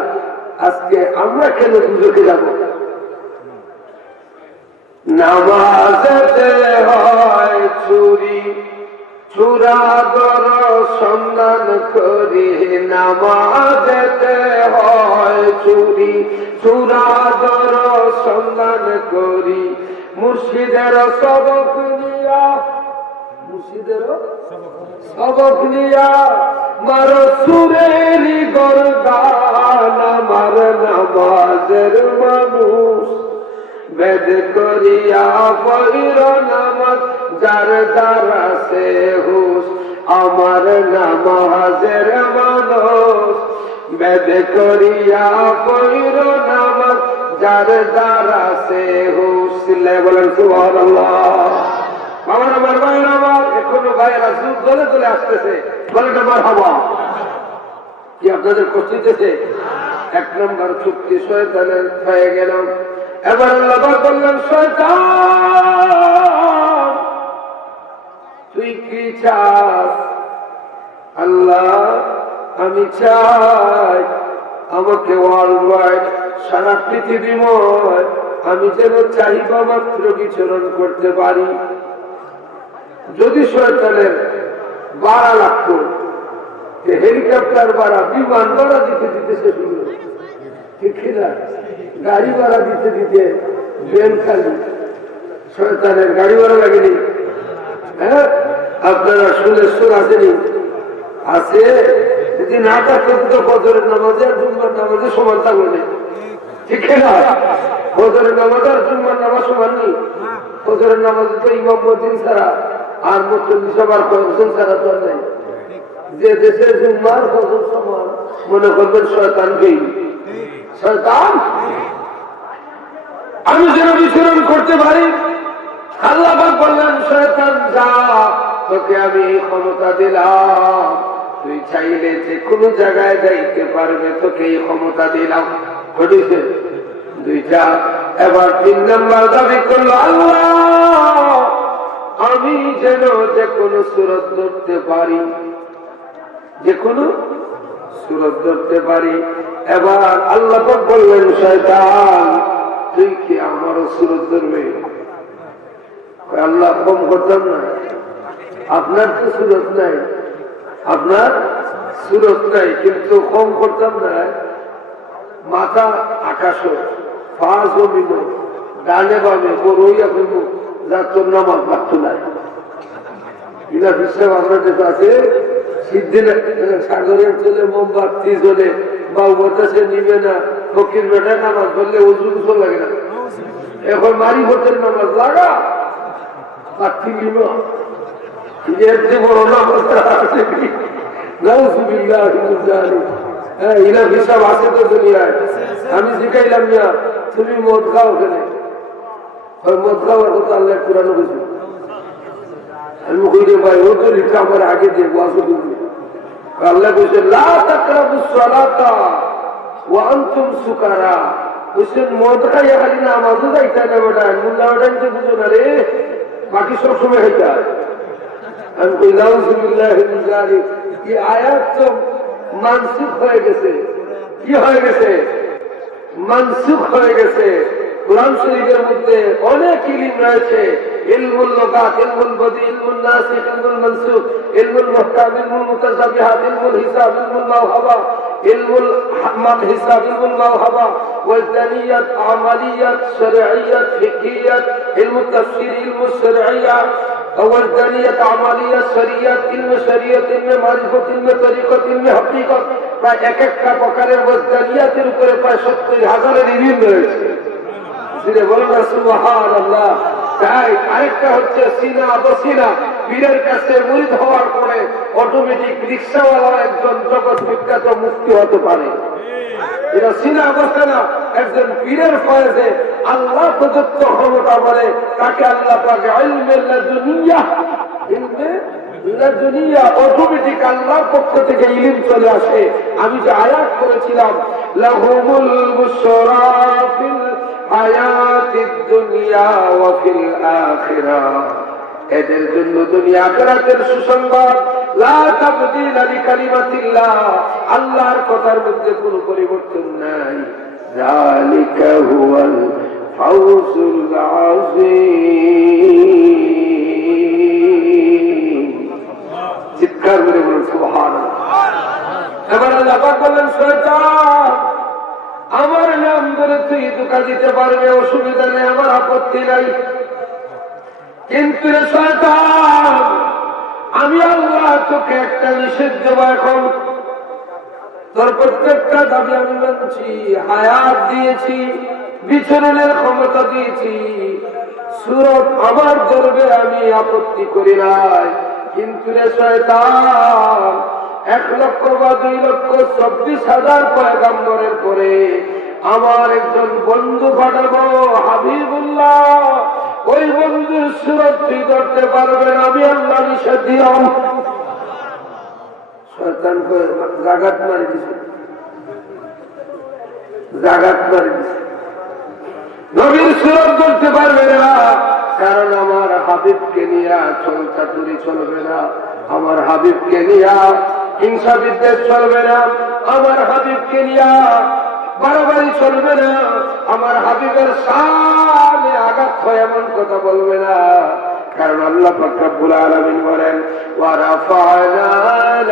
আজকে আমরা কেন দুজকে যাব? নামাজেতে হয় চুরি, চুরাদর সন্ধান করি। নামাজেতে হয় চুরি, চুরাদর সন্ধান করি। মুর্শিদের সবক নিয়া, মুর্শিদের সবক নিয়া মার সুরেলি গরদান। আমার নামাজের মানুষ বেদ করিয়া পড়ির নামাজ যার যার আছে হুশ। আমার নামাজের মানুষ বেদ করিয়া পড়ির নামাজ যার যার আছে হুশ। বলেন সুবহানাল্লাহ। আমার ভাইয়ের আমার এখনো ভাইয়েরা দলে দলে আসতেছে, বলেন আমার হওয়া কি আপনাদের কষ্ট দিতেছে? এক নম্বর চুক্তি শয়তানের হয়ে গেল। এবার আল্লাহ বললেন শয়তান তুই কি চাস? আল্লাহ আমি চাই আমাকে ওয়ার্ল্ড ওয়াইড সারা পৃথিবীময় আমি যেন চাহিদা মাত্র বিচরণ করতে পারি। যদি শয়তানের ভাড়া লাগতো, হেলিকপ্টার ভাড়া, বিমান ভাড়া দিতে শেষ হলো, গাড়ি ভাড়া দিতে ট্রেন খালি, শয়তানের গাড়ি ভাড়া লাগেনি। হ্যাঁ, আপনারা শুনে সুর আসেনি? আছে। যদি না থাকতো তো ফজরের নামাজে আর জুম্মার নামাজে সমান থাকবে, ঠিক না? ফজরের নামাজ আর জুম্মার নামাজ সমান নেই। ফজরের নামাজে তো ইমাম মুয়াজ্জিন ছাড়া আর মুসল্লি সবার কয়েকজন ছাড়া তো নেই। যে দেশের জুম্মার ফজর সমান মনে করবেন শয়তানকেই। শয়তান আমি যেন বিচরণ করতে পারি। আল্লাহ পাক বললেন শয়তান যা, তোকে আমি ক্ষমতা দিলাম, তুই চাইলে যে কোনো জায়গায় যাইতে পারবে, তোকে এই ক্ষমতা দিলাম। ঘটেছে দুইটা। এবার 3 নম্বর দাবি করলো, আল্লাহ আমি যেন যে কোনো সূরত ধরতে পারি, যে কোনো সূরত ধরতে পারি। এবার আল্লাহ পাক বললেন, শয়তান তুই কি আমারও সূরত ধরবে? আল্লাহ কম করতাম না, আপনার তো সূরত নাই, আপনার সূরত নাই, কিন্তু কম করতাম না। মাথা আকাশ, পা জমিন, ডানে বামে বড়ইয়া হইব, যার তোর নামাজ মাত্র নাই। ইলা বিশ্বাস আপনার কাছে আছে, সিদ্ধি সাগরের চলে মোমবাতি চলে বাবু বাতাসে নিবে না, ফকির বেটায় নামাজ পড়লে ওজুর লাগে না। এখন মারি ভোটের নামাজ লাগা পার্থি নিব, এর যে বড় নামাজ আছে ইলা হিসাব আছে তো দুনিয়ায়। আমি শিখাইলাম না তুমি মদ খাও, ওখানে মদ খাওয়ার কথা আল্লাহ পুরানো কিছু আমি কইলে ভাই ও তো লিখা আমার আগে দিয়ে বাসু দিবি। আল্লাহ কইছে লা তাকরাবুস সালাতা ওয়া আনতুম সুকারা। কইছেন মদ খাইয়া খালি নামাজও যাইতা না বেটা, মুল্লা বেটা বুঝো না রে, বাকি সব সময় খাইতা। আমি কইলাম বিসমিল্লাহির রহমানির রহিম, এই আয়াত তো মানসুখ হয়ে গেছে। কি হয়ে গেছে? মানসুখ হয়ে গেছে। কুরআন শরীফের মধ্যে অনেক ইলম রয়েছে, ইলমুল লুগাত, ইলমুল বদি, ইলমুল নাসিখ, ইলমুল মানসুখ, ইলমুল মুহকাম, ইলমুল মুতাশাবিহাত, ইলমুল হিসাব, ইলমুল মাওহাবা, ইলমুল হিসাব, ইলমুল মাওহাবা, ওয়াজদানিয়াত, আমালিয়াত, শরঈয়াত, ফিকহিয়াত, ইলমুত তাফসীর, ইলমুস শরঈয়া, ওয়াজদানিয়াত, আমালিয়াত, শরীয়ত, ইলমে শরীয়ত, ইলমে মারিফত, ইলমে তরিকত, ইলমে হাকিকত। প্রায় এক একটা প্রকারের ওয়াজদানিয়াতের উপরে প্রায় 70,000 ইলম রয়েছে। সুবহানাল্লাহ। তাই আরেকটা হচ্ছে সিনা বসিনা, পীরের কাছে মুরিদ হওয়ার পরে অটোমেটিক রিক্সাওয়ালা একজন জগৎ বিখ্যাত মুক্তি হতে পারে। এটা সিনা বসিনা, একজন পীরের ফয়েজে আল্লাহ প্রদত্ত ক্ষমতা বলে তাকে আল্লাহ পাক ইলমে লাদুনিয়া, ইলমে লাদুনিয়া অটোমেটিক আল্লাহর পক্ষ থেকে ইলম চলে আসে। আমি যে আয়াত করেছিলাম লাহুমুল বুশরা ফিল হায়াতিদ দুনিয়া ওয়া ফিল আখিরাহ, এদের জন্য দুনিয়া আখিরাতের সুসংবাদ। লা তাবদীলা লিকালিমাতিল্লাহ, আল্লাহর কথার মধ্যে কোনো পরিবর্তন নাই। যালিকা হুয়াল ফাউজুল আযীম। চিৎকার করে বলুন সুবহানাল্লাহ। এবার আল্লাহ পাক বললেন, শয়তান আমার নাম ধরে তুই ধোঁকা দিতে পারবে, অসুবিধা নেই, আমার আপত্তি নাই। কিন্তু শয়তান আমি আল্লাহ তোকে একটা নিষেধ দেবো। এখন তোর প্রত্যেকটা দাবি আমি মানছি, হায়াত দিয়েছি, বিচরণের ক্ষমতা দিয়েছি, সূরত আমার ধরবে, আমি আপত্তি করি নাই। কিন্তু রে শয়তান 1 লক্ষ বা 2 লক্ষ 24,000 পয়গম্বরের পরে আমার একজন বন্ধু পাঠাবো, হাবিবুল্লাহ। ওই বন্ধুর সূরত তুই ধরতে পারবেন, আমি আল্লাহ নিষেধ দিলাম। শয়তান জাগাত মারি দিছে, জাগাত মারি দিছে। নবীর সূরত ধরতে পারবে না, কারণ আমার হাবিবকে নিয়ে চলচাতুরি চলবে না, আমার হাবিবকে নিয়ে হিংসা বিদ্বেষ চলবে না, আমার হাবিবকে নিয়ে বাড়াবাড়ি চলবে না, আমার হাবিবের শানে আঘাত হয় এমন কথা বলবে না। কারণ আল্লাহ পাক রব্বুল আলামিন বলেন, ওয়া রাফা'না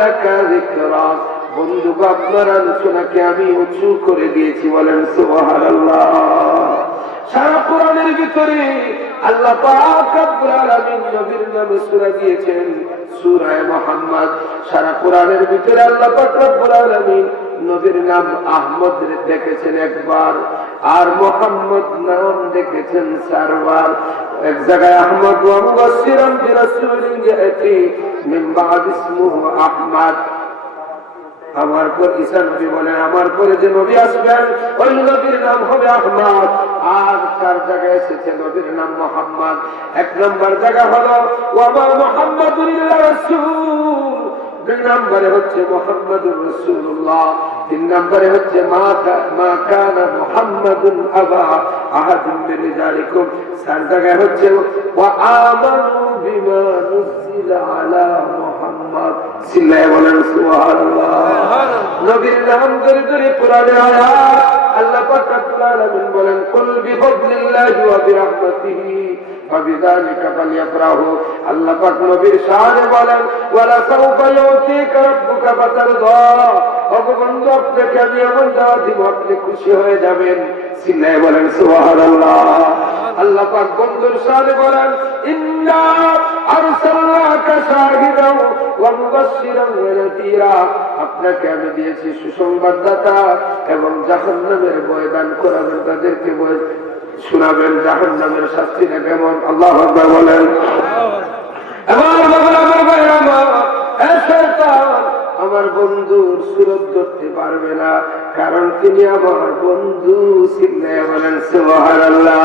লাকা যিকরাক, বন্ধু আপনার আলোচনাকে আমি উঁচু করে দিয়েছি। বলেন সুবহানাল্লাহ। সারা কোরআনের ভিতরে আল্লাহ পাক রব্বুল আলামিন নবীর নামে সূরা দিয়েছেন, সূরা মুহাম্মদ। সারা কোরআনের ভিতরে আল্লাহ পাক রব্বুল আলামিন নবীর নাম আহমদ দেখেছেন একবার, আর মুহাম্মদ নাম দেখেছেন 4 বার। এক জায়গায় আহমদ ওয়া মুবাশশিরান বিরাসূলিন ইয়াতি মিন বা'দ ইসমুহু আহমদ। আমার পর ঈসা নবী বলেন, আমার পরে যে নবী আসবেন ওই নবীর নাম হবে আহমদ। আর 4 জায়গায় এসেছে নবীর নাম মুহাম্মদ। 1 নম্বর জায়গা হলো ওয়া মা মুহাম্মাদুর ইল্লা রাসূল, 2 নম্বরে হচ্ছে মুহাম্মাদুর রাসূলুল্লাহ, তিন নম্বরে হচ্ছে মা কানা মুহাম্মাদুন আবা আহাদিন মিন রিজালিকুম। চার জায়গায় হচ্ছে ওয়া আমানু বিমা নুজিলা আলা মুহাম্মাদ। সিল্লায়ে বলেন সুবহানাল্লাহ। নবীর নাম ধরে ধরে কোরআনের আয়াত আল্লাহ পাক রব্বুল আলামিন বলেন কুল বিফদলিল্লাহি ওয়া বিরাহমাতিহি ফাবিযালিকা ফালইফরাহু। আল্লাহ পাক নবীর শানে বলেন ওয়ালা সাউফা ইউতিকা রাব্বুকা ফাতারদা। ভগবান আপনাকে আমি এমন দাওয়াত দিব আপনি খুশি হয়ে যাবেন। সিল্লায়ে বলেন সুবহানাল্লাহ। আল্লাহ পাক বন্ধুর শানে বলেন ইন্না আরসালনাকা শাহিদান ওয়া মুবাশশিরান ওয়া নাযীরা। আপনাকে আমি দিয়েছি সুসংবাদদাতা এবং জাহান্নামের ভয় দান করাবেন, তাদেরকে ভয় শোনাবেন জাহান্নামের শাস্তিটা কেমন। আল্লাহু আকবার বলেন। আমার বন্ধুর সুরত ধরতে পারবে না, কারণ তিনি আমার বন্ধু। সিল্লায়ে বলেন সুবহানাল্লাহ।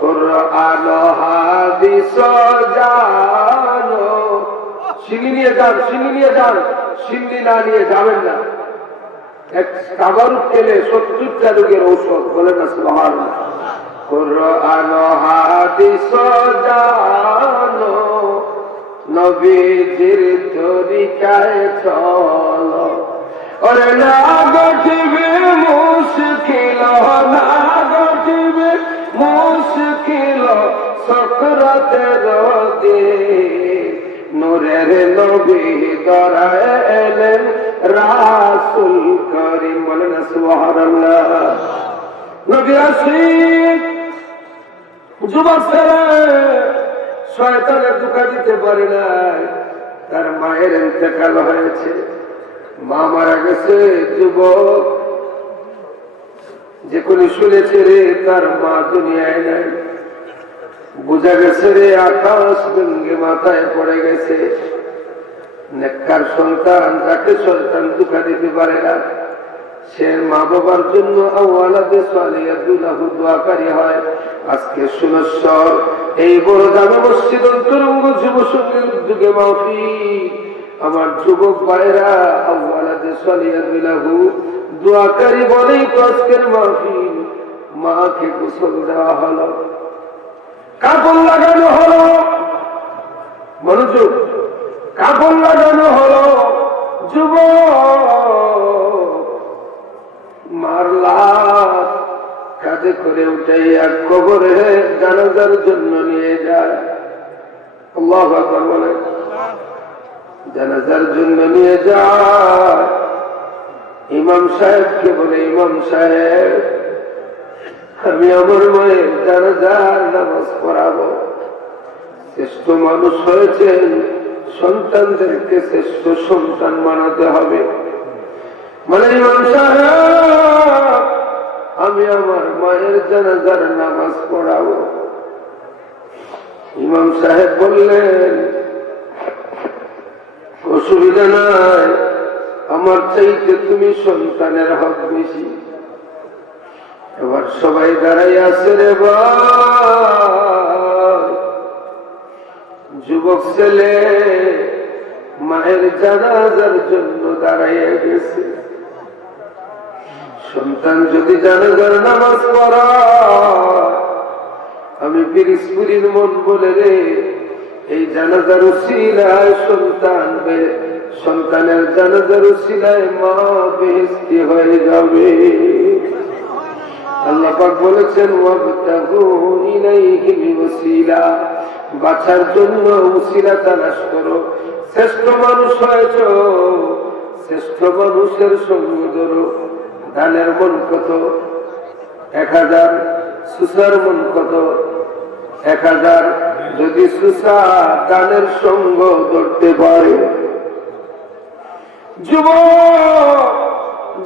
কুরআন হাদিস জানো। সিলি নিয়ে যান, সিলি নিয়ে যান, সিলি না নিয়ে যাবেন না। এক কাবারু খেলে 70টা রোগের ঔষধ। বলেন না সুবহানাল্লাহ। কুরআন হাদিস জানো, নবীজির তরিকায় চলো। ওরে না ঘটবে মুশকিল, না ঘটবে মুশকিল সকরাতের দিন। নূরের নবী দরায় এলেন রাসূল করিম। বলেন সুবহানাল্লাহ। নবী আশিক যুবক ছেলে শয়তানের ধোঁকা দিতে পারে না। তার মায়ের ইন্তেকাল হয়েছে, মা মারা গেছে। যুবক যে কোন শুনেছে রে তার মা দুনিয়ায় নাই, বুঝা গেছে রে আকাশ ভেঙে মাথায় পড়ে গেছে। নেককার সন্তান যাকে শয়তান ধোঁকা দিতে পারে না, সে মা বাবার জন্য আওয়ালাদে সালিয়াতুল্লাহু দোয়াকারী হয়। আজকে সুনশ্বর এই বড় জামে মসজিদ অন্তরঙ্গ যুব সঙ্গীর উদ্যোগে মাহফিল। আমার যুবক ভাইরা আওয়ালাদে সালিয়াতুল্লাহু দোয়াকারী বলেই তো আজকের মাহফিল। মাকে গোসল দেওয়া হলো, কাপড় লাগানো হলো, মনোযোগ, কাপড় লাগানো হলো। যুবক মারলা কাঁধে করে উঠাইয়া কবরে জানাজার জন্য নিয়ে যায়। আল্লাহু আকবার বলেন। জানাজার জন্য নিয়ে যায়। ইমাম সাহেবকে বলে ইমাম সাহেব আমি আমার মায়ের জানাজার নামাজ পড়াবো। শ্রেষ্ঠ মানুষ হয়েছেন, সন্তানদেরকে শ্রেষ্ঠ সন্তান বানাতে হবে। মানে ইমাম সাহেব আমি আমার মায়ের জানাজার নামাজ পড়াবো। ইমাম সাহেব বললেন অসুবিধা নাই, আমার চাইতে তুমি সন্তানের হক বেশি। এবার সবাই দাঁড়াই আছে রে ভাই। যুবক ছেলে মায়ের জানাজার জন্য দাঁড়াইয়া গেছে। সন্তান যদি জানাজার নামাজ পড়া, আমি পিরিসপুরীর মন বলে রে এই জানাজার উসিলায় সন্তানের জানাজার উসিলায় মা বেহেশতি হয়ে যাবে। আল্লাহ পাক বলেছেন ওয়াবতাগু ইলাইহিল ওসিলা, বাঁচার জন্য উসিলা তালাশ করো। শ্রেষ্ঠ মানুষ হয়েছ, শ্রেষ্ঠ মানুষের সঙ্গ ধরো। দানের মন কত? 1000। সুসার মন কত? 1000। যদি সুসা দানের সঙ্গ ধরতে পারে। যুবক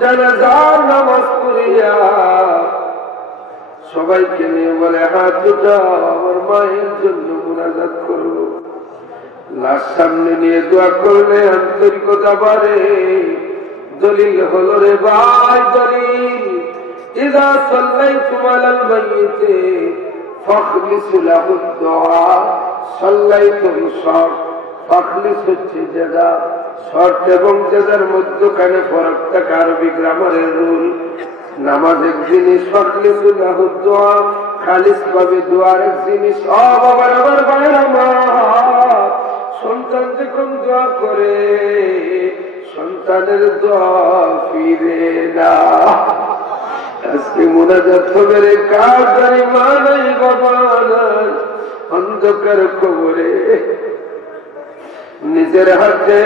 জানাজার নামাজ পড়িয়া সবাইকে নিয়ে বলে হাত উঠাও, আমার মায়ের জন্য মুনাজাত করবো। লাশ সামনে নিয়ে দোয়া করলে আন্তরিকতা বাড়ে। দলিল হলো রে ভাই, দলিল ইযা সাল্লাইতুম আলাল মাইয়িতি ফাখলিসু লাহু দুআ সাল্লাইতুম পাখলিস হচ্ছে জেজা, শর্ত এবং জেজার মধ্যখানে ফরক থাকে আরবি গ্রামারের রুল। নামাজ এক জিনিস, পাখলিসুল্লাহ দোয়া, খালিস ভাবে দোয়ার এক জিনিস। বাবার আমার ভাইরা মা, সন্তান যখন দোয়া করে সন্তানের দোয়া ফিরে না। আজকে মোনাজাত হবে রে, কার জানি মা নাই বাবা নাই, অন্ধকার খবরে নিজের হাতে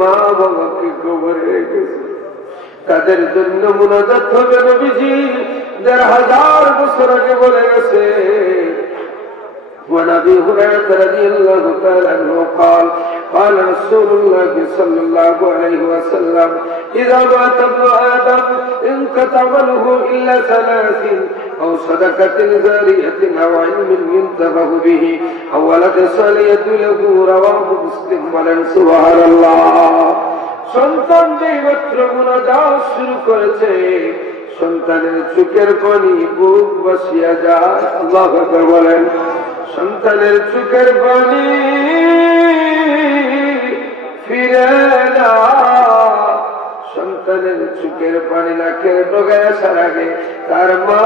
মা বাবাকে কবরে রেখেছে। তাদের জন্য মোনাজাত হবে। নবীজি ১,৫০০ বছর আগে বলে গেছে। وعن ابي هريره رضي الله تعالى عنه قال قال رسول الله صلى الله عليه وسلم اذا مات ابن ادم انقطع عمله الا ثلاث او صدقه جاريه او علم ينتفع به او ولد صالح له رواه مسلم ولن سبحان الله। সন্তান যেই মাত্র মুনাজাত শুরু করেছে সন্তানের চোখের পানি বুক বসিয়া যায়। আল্লাহু আকবার বলেন। সন্তানের চোখের পানি ফিরে না। সন্তানের চোখের পানি নাকের ডগায় আসার আগে তার মা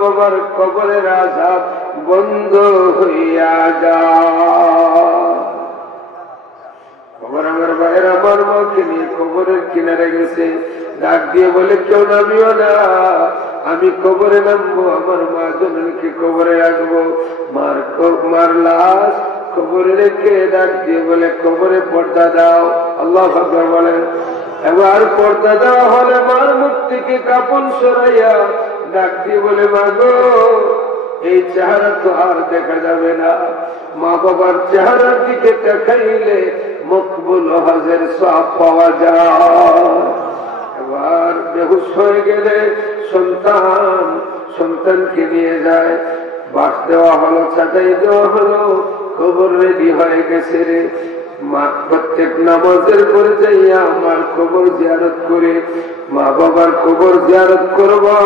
বাবার কবরের আযাব বন্ধ হইয়া যায়। আমার ভাইয়ের আমার মাকে নিয়ে কবরের কিনারে গেছে, ডাক দিয়ে বলে কেউ নামিও না, আমি কবরে নামবো, আমার মা জননীকে কবরে রাখবো। মার লাশ কবরে রেখে ডাক দিয়ে বলে কবরে পর্দা দাও। আল্লাহু আকবার বলেন। এবার পর্দা দেওয়া হলে মার মুখ থেকে কাপড় সরাইয়া ডাক দিয়ে বলে মা গো, এই চেহারা তো আর দেখা যাবে না। মা বাবার চেহারার দিকে দেখাইলে মকবুল হজের সওয়াব পাওয়া যায়। এবার বেহুশ হয়ে গেলে সন্তানকে নিয়ে যায়, বাস দেওয়া হলো, চাটাই দেওয়া হলো, কবর রেডি হয়ে গেছে রে। মা প্রত্যেক নামাজের পরে যাইয়া আমার কবর জিয়ারত করে মা বাবার কবর জিয়ারত করবা।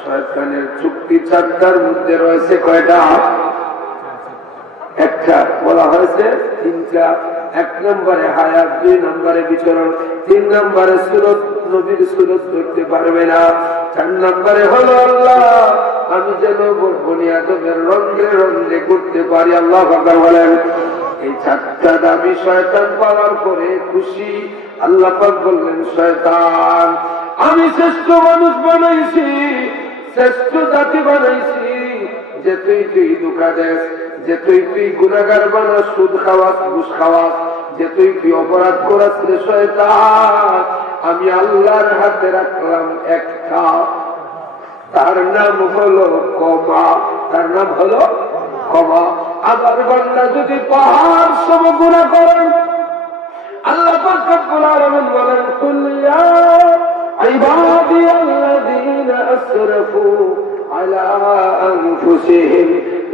শয়তানের চুক্তি 4টার মধ্যে রয়েছে কয়টা? একটা বলা হয়েছে 3টা। 1 নম্বরে হায়াত, 2 নম্বরে বিচরণ, 3 নম্বরে সুরত, নবীর সুরত দেখতে পারবে না, 4 নম্বরে হলো আল্লাহ আমি যেন বনি আদমের রন্ধ্রে রন্ধ্রে করতে পারি। আল্লাহু আকবার বলেন। এই 4টা দাবি শয়তান পাওয়ার পরে খুশি। আল্লাহ পাক বললেন শয়তান আমি শ্রেষ্ঠ মানুষ বানাইছি, শ্রেষ্ঠ জাতি বানাইছি, যে তুই ধোঁকা দেস, যে তুই গুনাহগার বানাস, সুদ খাওয়াস, ঘুষ খাওয়াস, যে তুই অপরাধ করাস রে শয়তান, আমি আল্লাহর হাতে রাখলাম একটা, তার নাম হলো ক্ষমা। তার নাম হলো ক্ষমা। আবার বান্দা যদি পাহাড় সম গুনাহ করেন, আল্লাহ পাক রব্বুল আলামিন বলেন কুল ইয়া ইবাদিয়াল্লাযীনা আসরাফু আলা আনফুসিহিম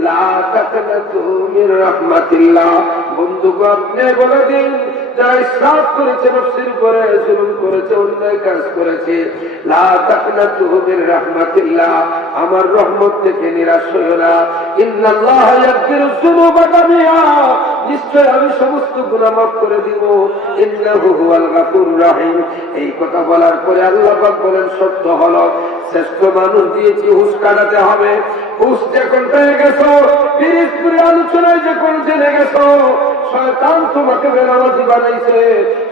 লা তাকনাতু মির রাহমাতিল্লাহ। বন্ধুগণ আপনি বলে দিন যারা ইসরাফ করেছে, নফসের উপরে জুলুম করেছে, অন্যায় কাজ করেছে, লা তাকনাতু মির রাহমাতিল্লাহ, আমার রহমত থেকে নিরাশ হইও না। ইন্নাল্লাহা ইয়াগফিরুয যুনুবা জামিআ, নিশ্চয় আমি সমস্ত গুনাহ মাফ করে দিব। ইন্নাহু হুয়াল গাফুরুর রহিম। এই কথা বলার পরে আল্লাহ পাক বলেন সত্য হলো শ্রেষ্ঠ মানুষ দিয়েছি, হুঁশ কাটাতে হবে। হুঁশ যখন পেয়ে গেছো, পিরিজপুরে আলোচনায় যখন জেনে গেছো শয়তান তোমাকে বেনামাজি বানাইছে,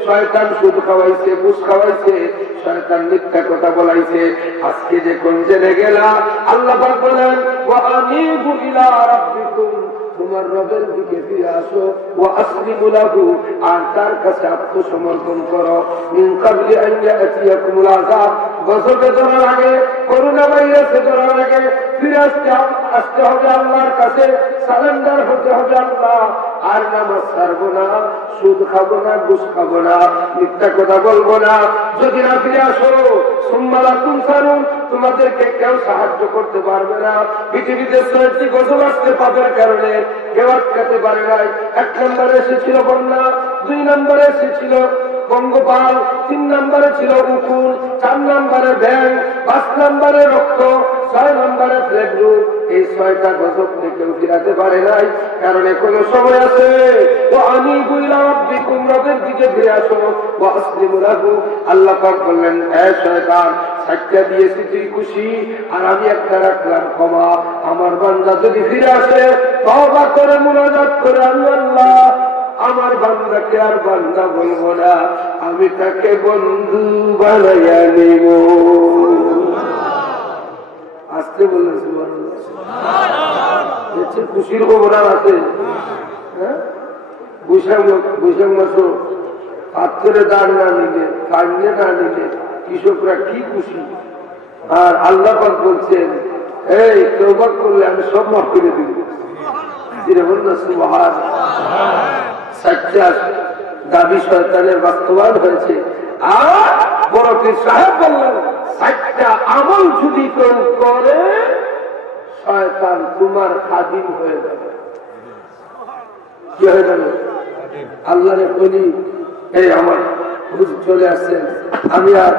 শয়তান সুদ খাওয়াইছে, ঘুষ খাওয়াইছে, শয়তান মিথ্যা কথা বলাইছে, আজকে যখন জেনে গেলা আল্লাহ পাক বলেন ওয়া আনিবু ইলা রাব্বিকুম, তোমার রবের দিকে ফিরে আসো, ওয়া আসলিমু লাহু, আর তার কাছে আত্মসমর্পণ করো। মিন ক্বাবলি আন ইয়াতিয়াকুমুল আযাব, গজবে ধরার আগে, করোনা ভাইরাসে ধরার আগে ফিরে আসতে হবে আল্লাহর কাছে, সারেন্ডার হতে হবে আল্লাহ। আর নামাজ ছাড়বো না, সুদ খাবো না, ঘুষ খাবো না, মিথ্যা কথা বলবো না। যদি না ফিরে আসো সুম্মা লা তুনসারুন, তোমাদেরকে কেউ সাহায্য করতে পারবে না। পৃথিবীতে ৬টি গজব আসতে পাপের কারণে কেউ আটকাতে পারে নাই। 1 নম্বরে এসেছিল বন্যা, 2 নম্বরে এসেছিল পঙ্গপাল, 3 নম্বরে ছিল উকুন, 4 নম্বরে ব্যাং, 5 নম্বরে রক্ত, 6 নম্বরে প্লেগ রোগ। এই ছয়টা গজব কেউ ফিরাতে পারে নাই, কারণ এখনো সময় আছে। ও আমি রবের দিকে ফিরে আসো, আল্লাহ পাক বললেন, শয়তান, 60টা দিয়েছি তুই খুশি, আর আমি একটা রাখলাম ক্ষমা। আমার বান্দা যদি ফিরে আসে, তওবা করে মুনাজাত করে, আমি আল্লাহ আমার বান্দাকে আর বান্দা বলবো না, আমি তাকে বন্ধু বানাইয়া নেব। আসতে বললেন খুশির খবর আছে। হ্যাঁ, বৈশাখ মাস পাত্রে দাঁড় না নিলে, কান্নে না নিলে কৃষকরা কি খুশি। আর আল্লাহ পাক বলছেন, এই তওবা করলে আমি সব মাফ করে দিব। দাবি শয়তানের বাস্তবায়ন হয়েছে। আর বড় পীর সাহেব বললেন, 60টা আমল যদি কেউ করে, শয়তান তোমার খাদিম হয়ে যাবে। কি হয়ে যাবে? আল্লাহর বলি, এই আমার হুজুর চলে আসছেন, আমি আর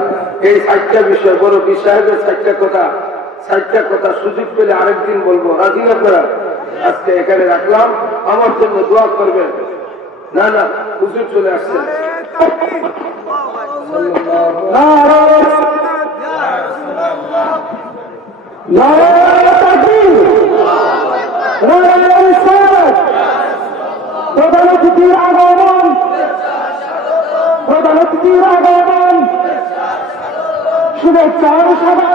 এই 60টা বিষয়, বড় পীর সাহেবের 60টা কথা সুযোগ পেলে আরেকদিন বলবো। রাজি আপনারা? আজকে এখানে রাখলাম, আমার জন্য দোয়া করবেন। না না, হুজুর চলে আসছেন। প্রধান অতিথির আগমন, প্রধান অতিথির আগমন, শুভেচ্ছা সাদা